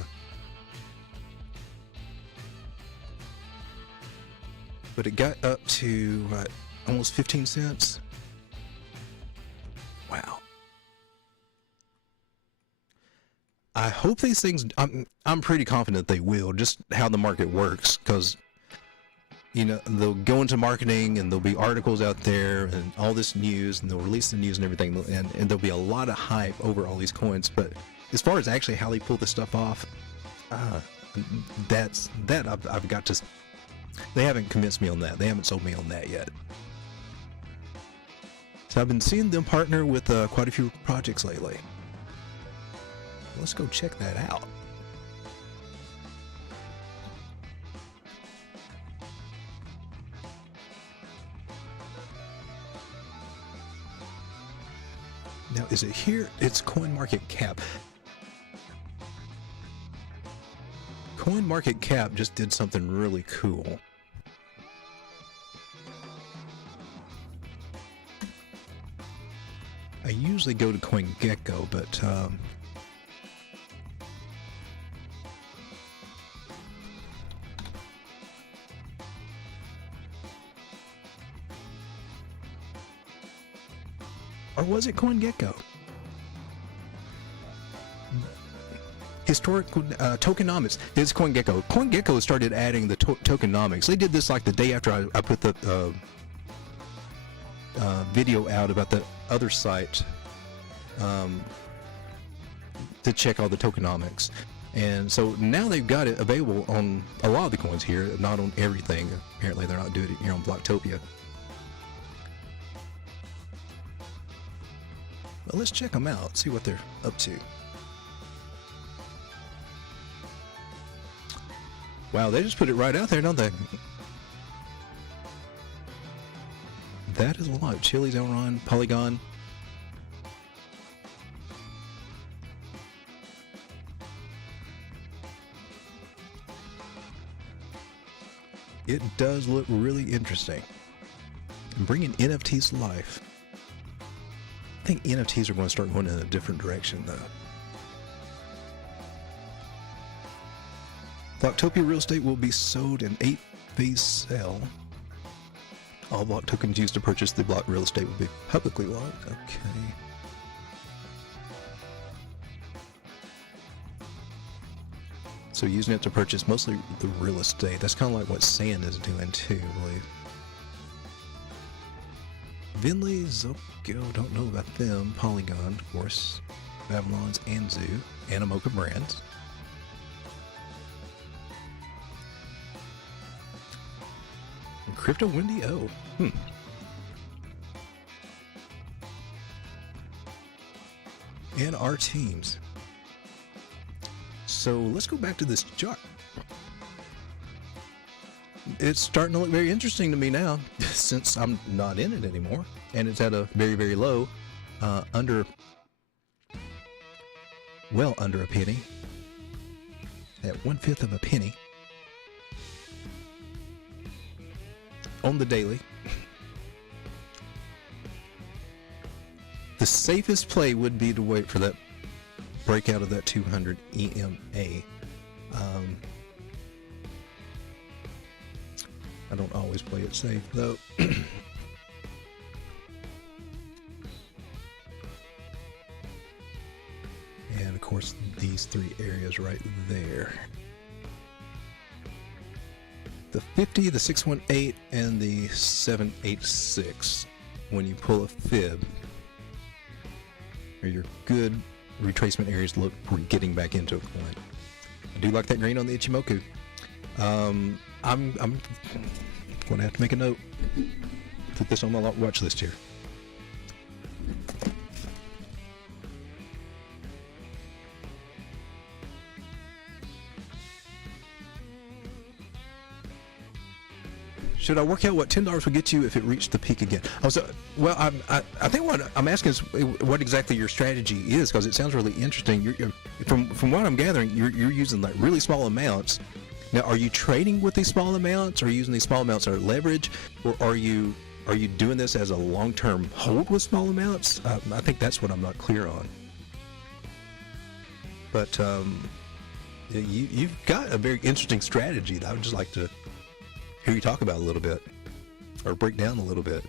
But it got up to almost 15 cents. Wow. I hope these things, I'm pretty confident they will, just how the market works, because, you know, they'll go into marketing and there'll be articles out there and all this news, and they'll release the news and everything, and there'll be a lot of hype over all these coins. But as far as actually how they pull this stuff off, I've got to, they haven't convinced me on that. They haven't sold me on that yet. So I've been seeing them partner with quite a few projects lately. Let's go check that out. Now, is it here? It's CoinMarketCap. CoinMarketCap just did something really cool. I usually go to CoinGecko, but or was it CoinGecko? Historical tokenomics. It's CoinGecko. CoinGecko started adding the tokenomics. They did this like the day after I put the video out about the other site to check all the tokenomics. And so now they've got it available on a lot of the coins here, not on everything. Apparently they're not doing it here on Blocktopia. Well, let's check them out, see what they're up to. Wow, they just put it right out there, don't they? That is a lot. Chili's, Elron, Polygon. It does look really interesting. And bringing NFTs to life. I think NFTs are going to start going in a different direction, though. Blocktopia real estate will be sold in 8-phase sale. All block tokens used to purchase the block real estate will be publicly locked. Okay. So using it to purchase mostly the real estate. That's kind of like what Sand is doing too, I believe. Vinley, Zopko, don't know about them. Polygon, of course. Babylon's, Anzu, Animoca Brands. And Crypto Wendy O. And our teams. So let's go back to this chart. It's starting to look very interesting to me now, since I'm not in it anymore, and it's at a very, very low, well under a penny, at 1/5 of a penny on the daily. The safest play would be to wait for that breakout of that 200 EMA. I don't always play it safe though. And of course these three areas right there. The 50, the 618, and the 786. When you pull a fib, are your good retracement areas to look for getting back into a coin. I do like that green on the Ichimoku. I'm going to have to make a note. Put this on my watch list here. Should I work out what $10 would get you if it reached the peak again? Well, I think what I'm asking is what exactly your strategy is, because it sounds really interesting. If from what I'm gathering, you're using like really small amounts. Now, are you trading with these small amounts? Are you using these small amounts as leverage, or are you doing this as a long-term hold with small amounts? I think that's what I'm not clear on. But you've got a very interesting strategy that I would just like to hear you talk about a little bit, or break down a little bit.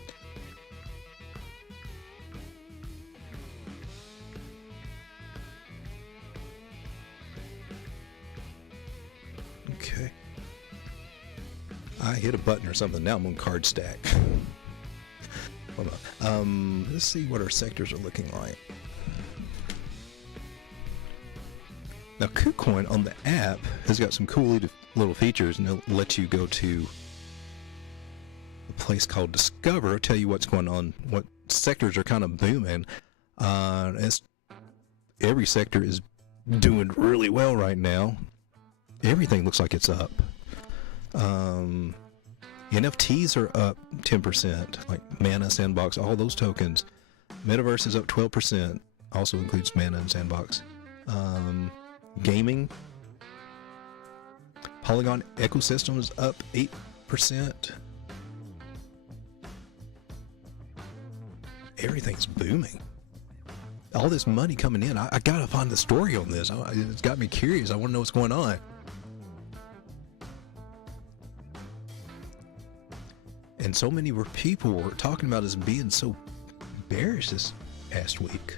Okay. I hit a button or something. Now I'm on card stack. Hold on. Let's see what our sectors are looking like. Now, KuCoin on the app has got some cool little features, and it'll let you go to a place called Discover. It'll tell you what's going on, what sectors are kind of booming. Every sector is doing really well right now. Everything looks like it's up. NFTs are up 10%, like Mana, Sandbox, all those tokens. Metaverse is up 12%, also includes Mana and Sandbox. Gaming, Polygon ecosystem is up 8%. Everything's booming. All this money coming in. I gotta find the story on this. It's got me curious. I want to know what's going on. And so many people were talking about us being so bearish this past week.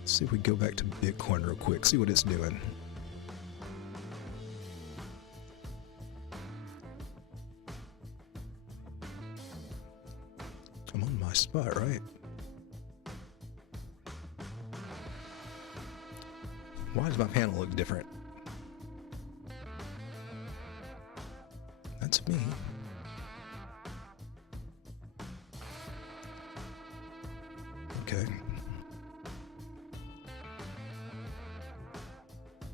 Let's see if we go back to Bitcoin real quick, see what it's doing. I'm on my spot, right? Why does my panel look different? That's me. Okay.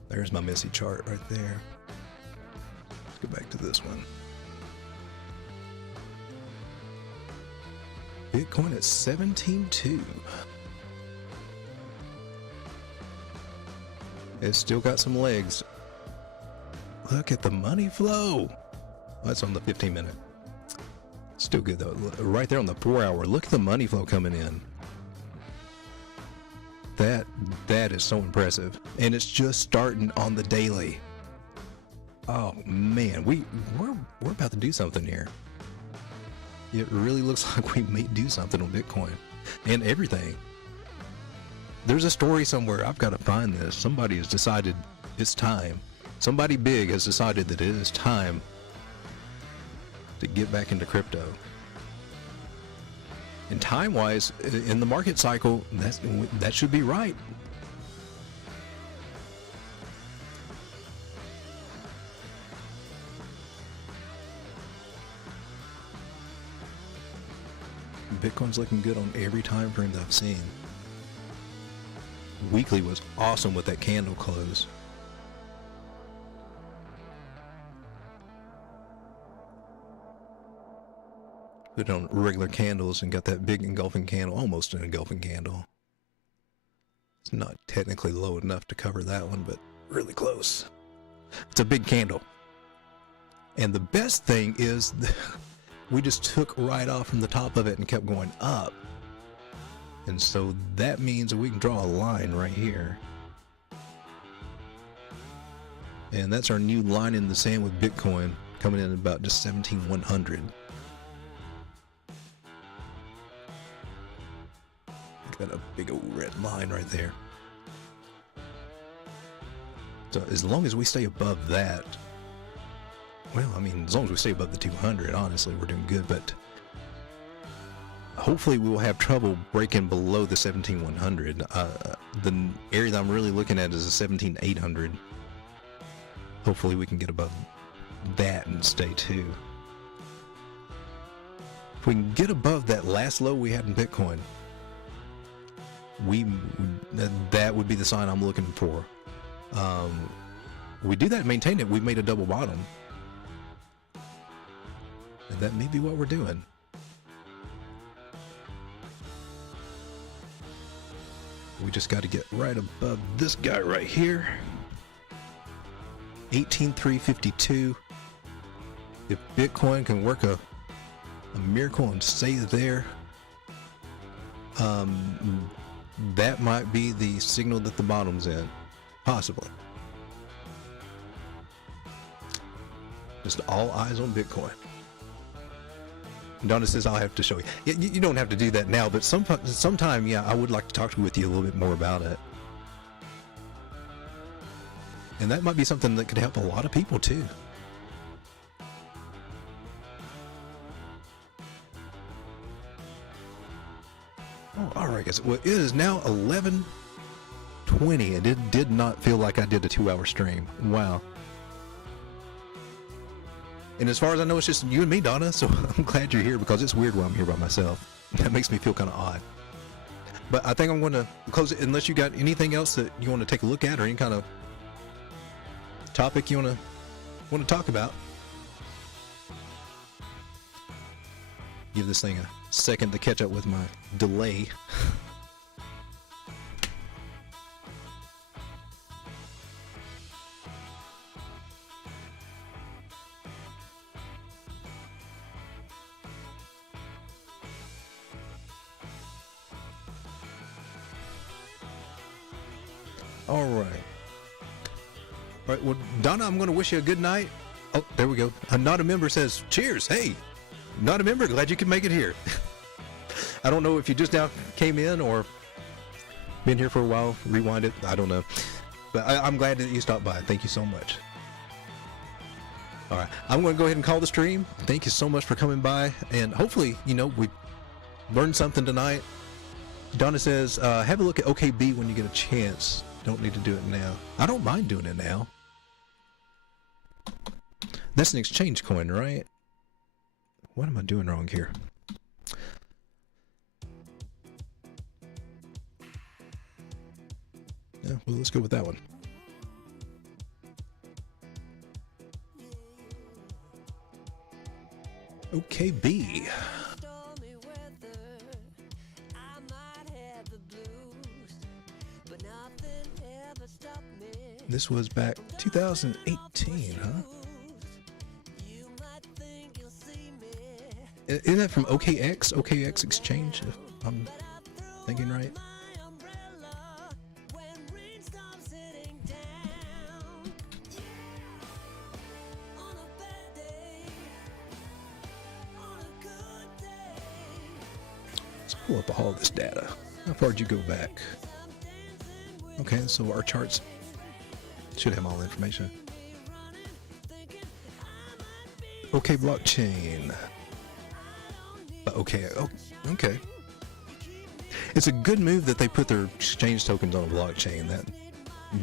There's my messy chart right there. Let's go back to this one. Bitcoin at 17.2. It's still got some legs. Look at the money flow. That's on the 15 minute. Still good though. Right there on the 4 hour. Look at the money flow coming in. That is so impressive. And it's just starting on the daily. Oh man, we're about to do something here. It really looks like we may do something on Bitcoin and everything. There's a story somewhere. I've got to find this. Somebody has decided it's time. Somebody big has decided that it is time to get back into crypto. And time-wise, in the market cycle, that should be right. Bitcoin's looking good on every time frame that I've seen. Weekly was awesome with that candle close. Put it on regular candles and got that big engulfing candle, almost an engulfing candle. It's not technically low enough to cover that one, but really close. It's a big candle. And the best thing is we just took right off from the top of it and kept going up. And so that means that we can draw a line right here. And that's our new line in the sand with Bitcoin, coming in at about just 17,100. Got a big old red line right there. So as long as we stay above that, well, I mean, as long as we stay above the 200, honestly, we're doing good. But hopefully we will have trouble breaking below the 17,100. The area that I'm really looking at is a 17,800. Hopefully we can get above that and stay too. If we can get above that last low we had in Bitcoin, that would be the sign I'm looking for. We do that and maintain it, we've made a double bottom. And that may be what we're doing. We just got to get right above this guy right here. 18,352. If Bitcoin can work a miracle and stay there, that might be the signal that the bottom's in, possibly. Just all eyes on Bitcoin. Donna says, I'll have to show you. You don't have to do that now, but sometime, yeah, I would like to talk with you a little bit more about it. And that might be something that could help a lot of people too. Oh, all right, guys. Well, it is now 11:20, and it did not feel like I did a 2-hour stream. Wow. And as far as I know, it's just you and me, Donna, so I'm glad you're here, because it's weird when I'm here by myself. That makes me feel kind of odd. But I think I'm going to close it, unless you got anything else that you want to take a look at, or any kind of topic you want to talk about. Give this thing a second to catch up with my delay. All right, well, Donna, I'm going to wish you a good night. Oh, there we go. Not a member says, cheers. Hey, not a member. Glad you could make it here. I don't know if you just now came in or been here for a while. Rewind it. I don't know. But I'm glad that you stopped by. Thank you so much. All right. I'm going to go ahead and call the stream. Thank you so much for coming by. And hopefully, we learned something tonight. Donna says, have a look at OKB when you get a chance. Don't need to do it now. I don't mind doing it now. That's an exchange coin, right? What am I doing wrong here? Yeah, well, let's go with that one. OKB. This was back 2018, huh? Isn't that from OKX? OKX Exchange, if I'm thinking right. Let's pull up all this data. How far did you go back? Okay, so our charts should have all the information. Okay, blockchain. Okay, okay. It's a good move that they put their exchange tokens on a blockchain.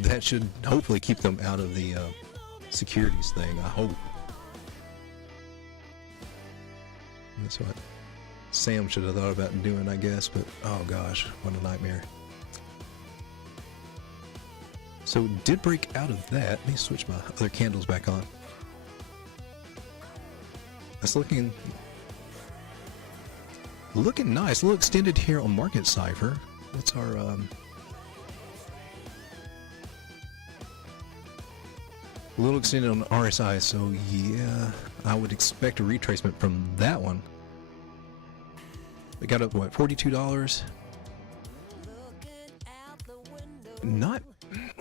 That should hopefully keep them out of the securities thing, I hope. That's what Sam should have thought about doing, I guess, but oh gosh, what a nightmare. So it did break out of that. Let me switch my other candles back on. That's looking nice. A little extended here on Market Cipher. That's our a little extended on RSI. So yeah, I would expect a retracement from that one. We got up to what, $42? Not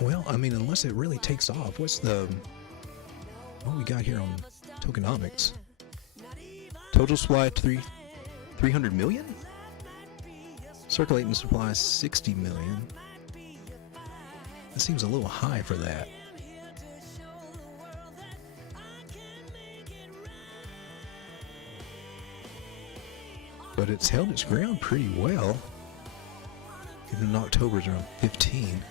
well. I mean, unless it really takes off. What we got here on tokenomics? Total supply 300 million. Circulating supply 60 million. That seems a little high for that. But it's held its ground pretty well. Even in October's around 15.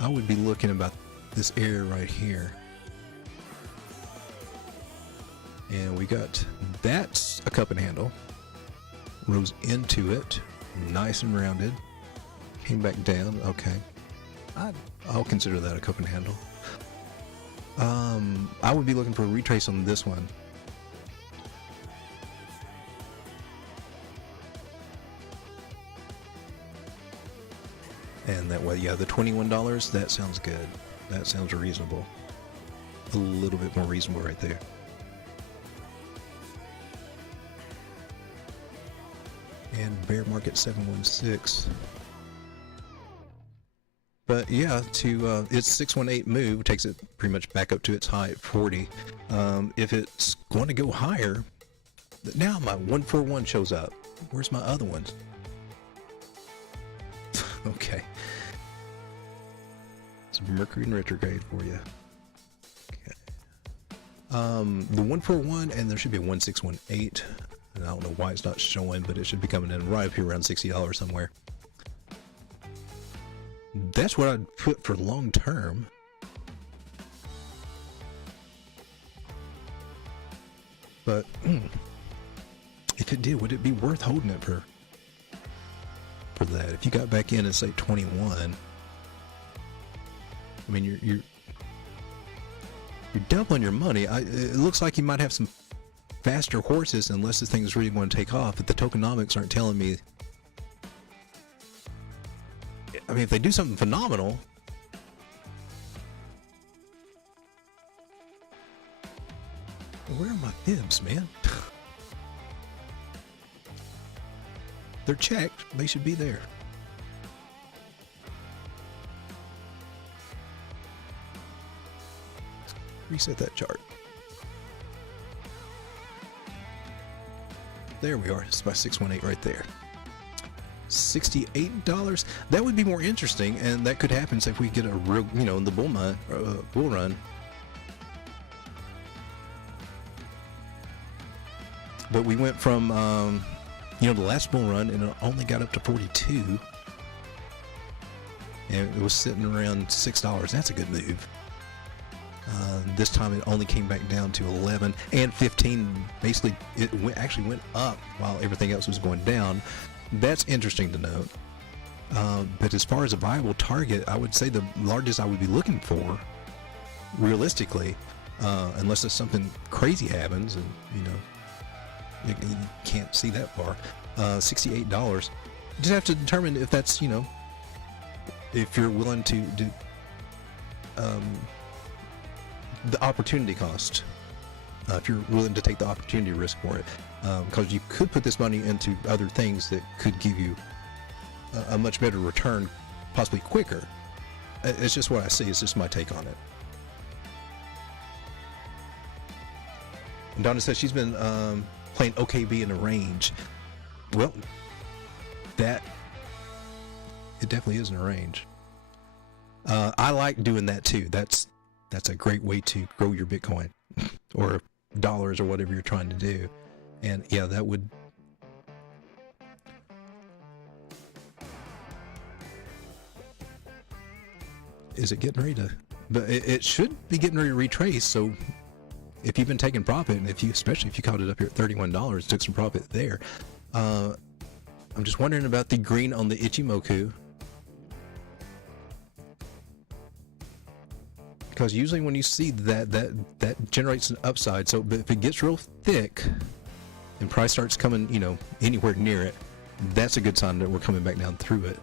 I would be looking about this area right here. And we got, that's a cup and handle. Rose into it, nice and rounded. Came back down, okay. I'll consider that a cup and handle. I would be looking for a retrace on this one. And that way, yeah, the $21, that sounds good. That sounds reasonable. A little bit more reasonable right there. And bear market 716. But yeah, to its 618 move takes it pretty much back up to its high at 40. If it's going to go higher, now my 141 shows up. Where's my other ones? Okay. It's Mercury in retrograde for you. Okay. The 141, and there should be a 1618. And I don't know why it's not showing, but it should be coming in right up here around $60 somewhere. That's what I'd put for long term. But if it did, would it be worth holding it for that? If you got back in at say 21, I mean you're doubling your money. It looks like you might have some faster horses unless this thing is really going to take off, but the tokenomics aren't telling me. I mean, if they do something phenomenal, where are my fibs, man? They're checked. They should be there. Reset that chart. There we are. It's my 618 right there. $68. That would be more interesting, and that could happen if we get a real, in the bull run. But we went from, the last bull run, and it only got up to 42, and it was sitting around $6. That's a good move. This time it only came back down to 11 and 15. Basically, it actually went up while everything else was going down. That's interesting to note. But as far as a viable target, I would say the largest I would be looking for, realistically, unless there's something crazy happens, and you can't see that far. $68. You just have to determine if that's if you're willing to do the opportunity cost. If you're willing to take the opportunity risk for it, because you could put this money into other things that could give you a much better return, possibly quicker. It's just what I see. It's just my take on it. And Donna says she's been playing OKB in the range. Well, it definitely is in a range. I like doing that too. That's a great way to grow your Bitcoin or dollars or whatever you're trying to do. And yeah, that would. Is it getting ready to? But it should be getting ready to retrace. So if you've been taking profit, and especially if you caught it up here at $31, took some profit there. I'm just wondering about the green on the Ichimoku. Because usually when you see that generates an upside. So but if it gets real thick and price starts coming, anywhere near it, that's a good sign that we're coming back down through it.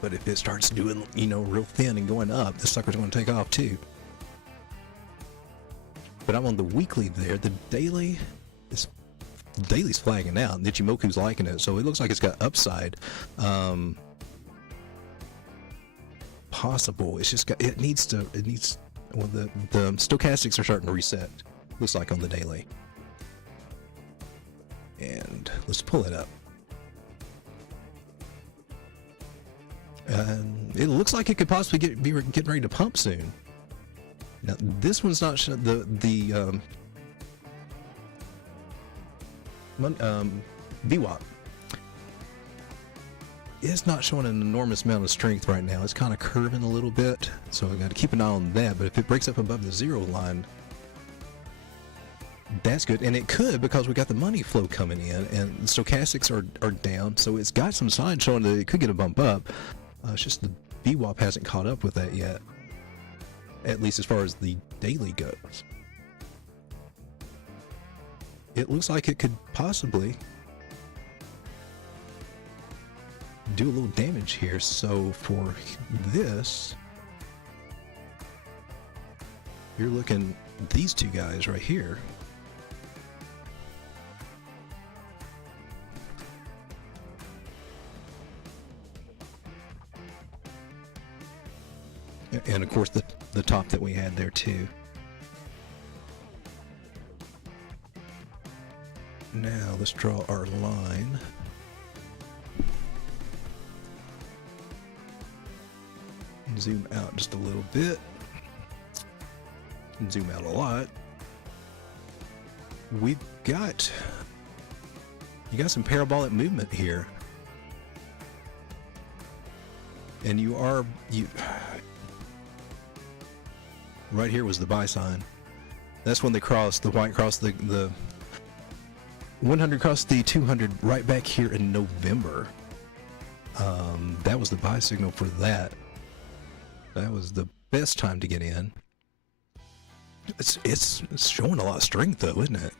But if it starts doing, real thin and going up, the sucker's going to take off too. But I'm on the weekly there. The daily's flagging out. Nichimoku's liking it, so it looks like it's got upside. Possible. It's just it needs. Well, the stochastics are starting to reset. Looks like on the daily. And let's pull it up. It looks like it could possibly be getting ready to pump soon. Now this one's not the VWAP. It's not showing an enormous amount of strength right now. It's kind of curving a little bit, so I've got to keep an eye on that. But if it breaks up above the 0 line, that's good. And it could, because we got the money flow coming in, and the stochastics are down, so it's got some signs showing that it could get a bump up. It's just the VWAP hasn't caught up with that yet, at least as far as the daily goes. It looks like it could possibly do a little damage here. So for this, you're looking at these two guys right here. And of course the top that we had there too. Now let's draw our line. And zoom out just a little bit. And zoom out a lot. You got some parabolic movement here. And right here was the buy sign. That's when they crossed, the white crossed the 100 crossed the 200 right back here in November. That was the buy signal for that. That was the best time to get in. It's showing a lot of strength though, isn't it?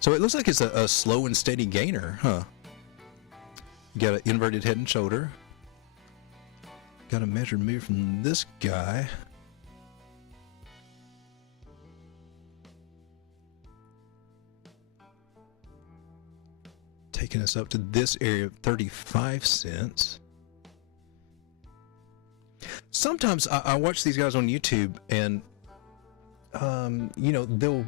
So it looks like it's a slow and steady gainer, huh? You got an inverted head and shoulder. Got a measured move from this guy. Taking us up to this area of 35 cents. Sometimes I watch these guys on YouTube and you know, they'll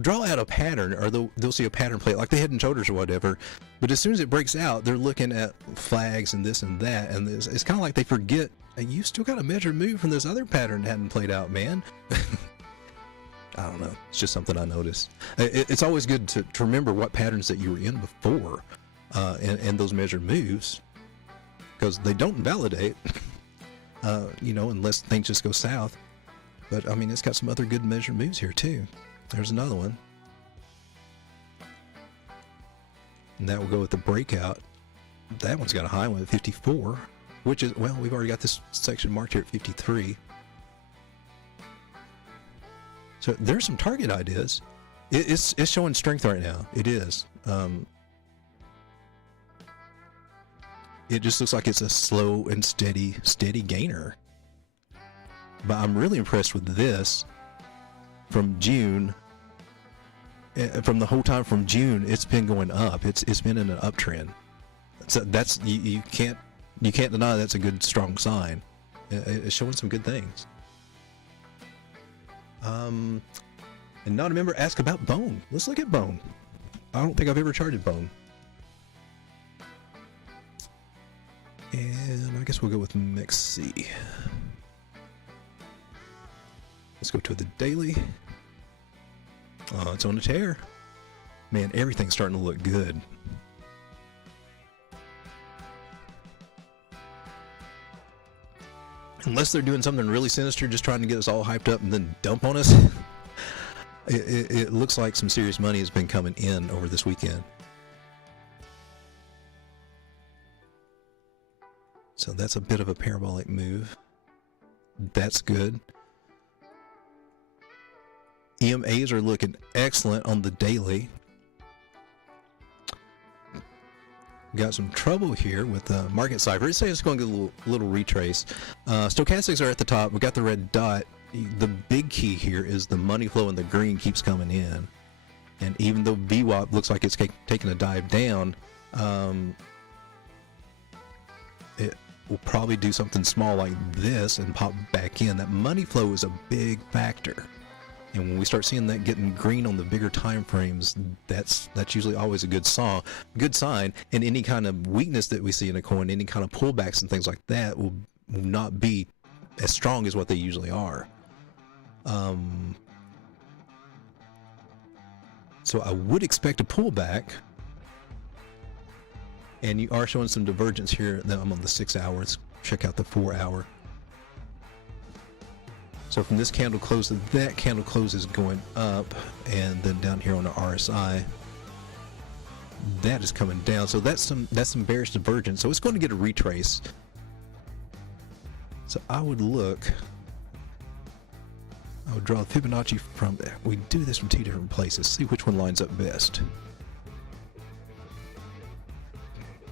draw out a pattern, or they'll see a pattern play like the head and shoulders or whatever, but as soon as it breaks out, they're looking at flags and this and that, and it's kind of like they forget, you still got a measured move from this other pattern that hadn't played out, man. I don't know. It's just something I noticed. It's always good to remember what patterns that you were in before, and those measured moves, because they don't invalidate, you know, unless things just go south. But I mean, it's got some other good measured moves here too. There's another one. And that will go with the breakout. That one's got a high one at 54, which is, well, we've already got this section marked here at 53. So there's some target ideas. It's showing strength right now. It is. It just looks like it's a slow and steady gainer. But I'm really impressed with this. From June, from the whole time from June, it's been going up. It's been in an uptrend. So that's you can't deny that's a good strong sign. It's showing some good things. And not a member asked about bone. Let's look at bone. I don't think I've ever charted bone. And I guess we'll go with Mexi. Let's go to the daily. Oh, it's on a tear. Man, everything's starting to look good. Unless they're doing something really sinister, just trying to get us all hyped up and then dump on us. It looks like some serious money has been coming in over this weekend. So that's a bit of a parabolic move. That's good. EMAs are looking excellent on the daily. Got some trouble here with the market cipher. It says it's going to get a little retrace. Stochastics are at the top. We got the red dot. The big key here is the money flow, and the green keeps coming in. And even though VWAP looks like it's taking a dive down, it will probably do something small like this and pop back in. That money flow is a big factor. And when we start seeing that getting green on the bigger time frames, that's usually always a good sign. And any kind of weakness that we see in a coin, any kind of pullbacks and things like that will not be as strong as what they usually are. So I would expect a pullback. And you are showing some divergence here. Now I'm on the 6 hour. Let's check out the 4 hour. So from this candle close to that candle close is going up, and then down here on the RSI, that is coming down. So that's some bearish divergence. So it's going to get a retrace. So I would draw Fibonacci from there. We do this from 2 different places. See which one lines up best.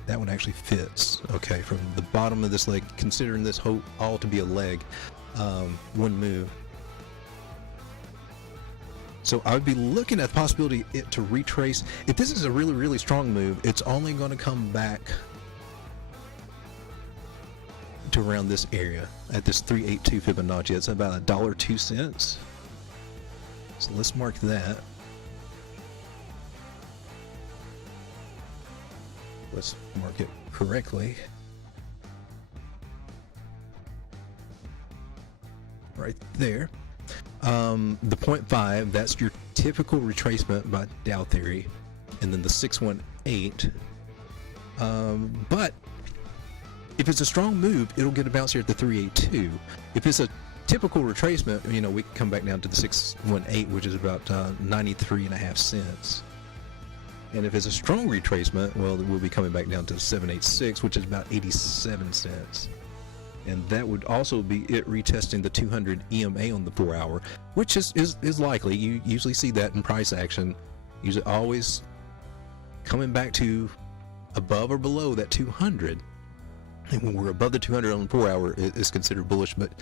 that one actually fits. Okay, from the bottom of this leg, considering this whole all to be a leg, one move. So I would be looking at the possibility it to retrace. If this is a really, really strong move, it's only going to come back to around this area at this 382 Fibonacci. It's about $1.02. So let's mark that. Let's mark it correctly. Right there. The 0.5, that's your typical retracement by Dow theory, and then the 618. But if it's a strong move, it'll get a bounce here at the 382. If it's a typical retracement, you know, we can come back down to the 618, which is about 93.5 cents. And if it's a strong retracement, well, we'll be coming back down to the 786, which is about 87 cents. And that would also be it retesting the 200 EMA on the 4 hour, which is likely. You usually see that in price action, usually always coming back to above or below that 200. And when we're above the 200 on the 4 hour, it is considered bullish. But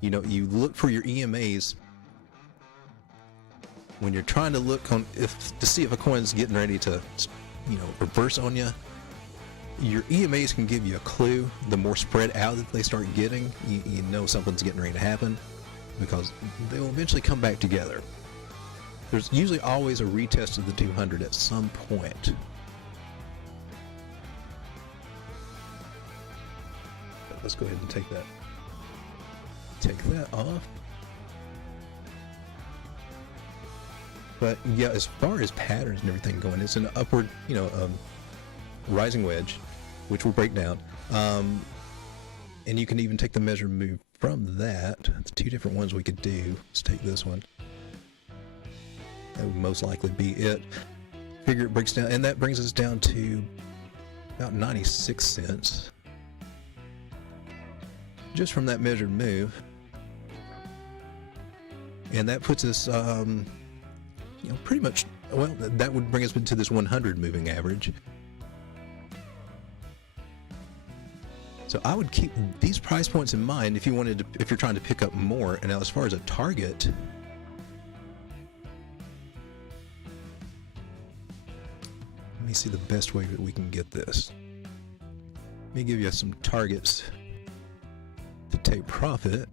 you know, you look for your EMAs when you're trying to look on to see if a coin's getting ready to, you know, reverse on you. Your EMAs can give you a clue. The more spread out that they start getting, you know something's getting ready to happen, because they will eventually come back together. There's usually always a retest of the 200 at some point. Let's go ahead and take that off. But yeah, as far as patterns and everything going, it's an upward, you know, rising wedge, which will break down. And you can even take the measure move from that. It's two different ones we could do. Let's take this one. That would most likely be it. Figure it breaks down, and that brings us down to about 96 cents. Just from that measured move. And that puts us, you know, pretty much, well, that would bring us into this 100 moving average. So I would keep these price points in mind if you wanted to, if you're trying to pick up more. And now as far as a target, let me see the best way that we can get this. Let me give you some targets to take profit.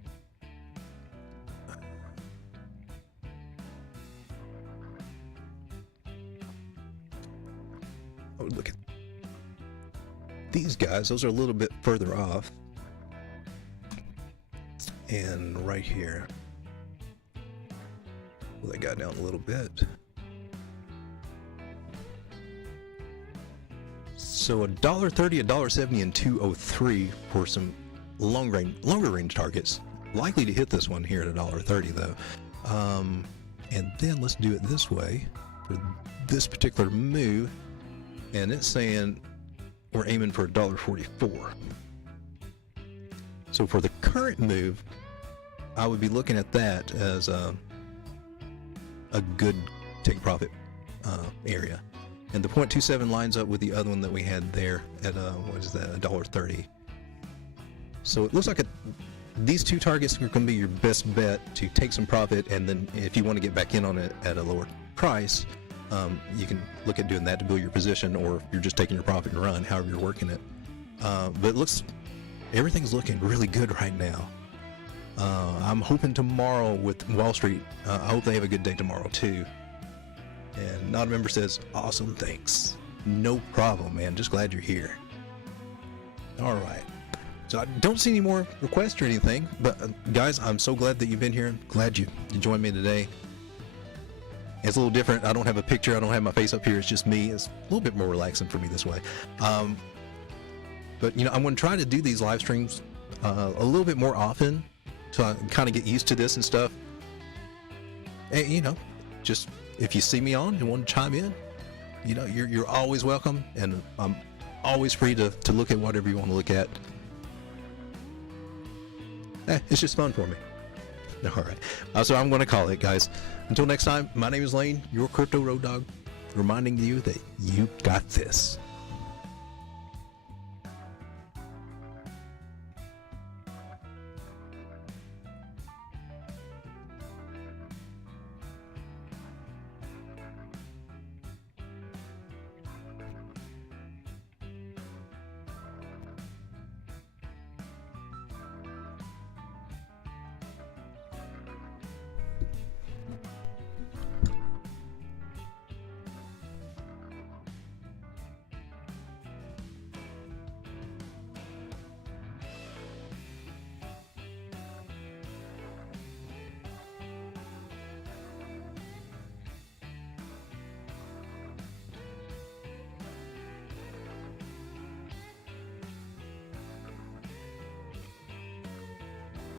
Oh, look at these guys. Those are a little bit further off. And right here. Well, they got down a little bit. So $1.30, $1.70, and $2.03 for some longer range targets. Likely to hit this one here at $1.30 though. And then let's do it this way for this particular move. And it's saying we're aiming for $1.44. So for the current move, I would be looking at that as a good take profit area. And the 0.27 lines up with the other one that we had there at what is that, $1.30. So it looks like these two targets are going to be your best bet to take some profit, and then if you want to get back in on it at a lower price, you can look at doing that to build your position, or if you're just taking your profit and run, however you're working it. But everything's looking really good right now. I'm hoping tomorrow with Wall Street, I hope they have a good day tomorrow too. And not a member says, awesome, thanks. No problem, man. Just glad you're here. All right. So I don't see any more requests or anything, but guys, I'm so glad that you've been here. Glad you joined me today. It's a little different. I don't have a picture. I don't have my face up here. It's just me. It's a little bit more relaxing for me this way. But you know, I'm going to try to do these live streams a little bit more often, so I kind of get used to this and stuff. And you know, just if you see me on and want to chime in, you know, you're always welcome, and I'm always free to look at whatever you want to look at. It's just fun for me. All right. So I'm going to call it, guys. Until next time, my name is Lane, your Crypto Road Dog, reminding you that you got this.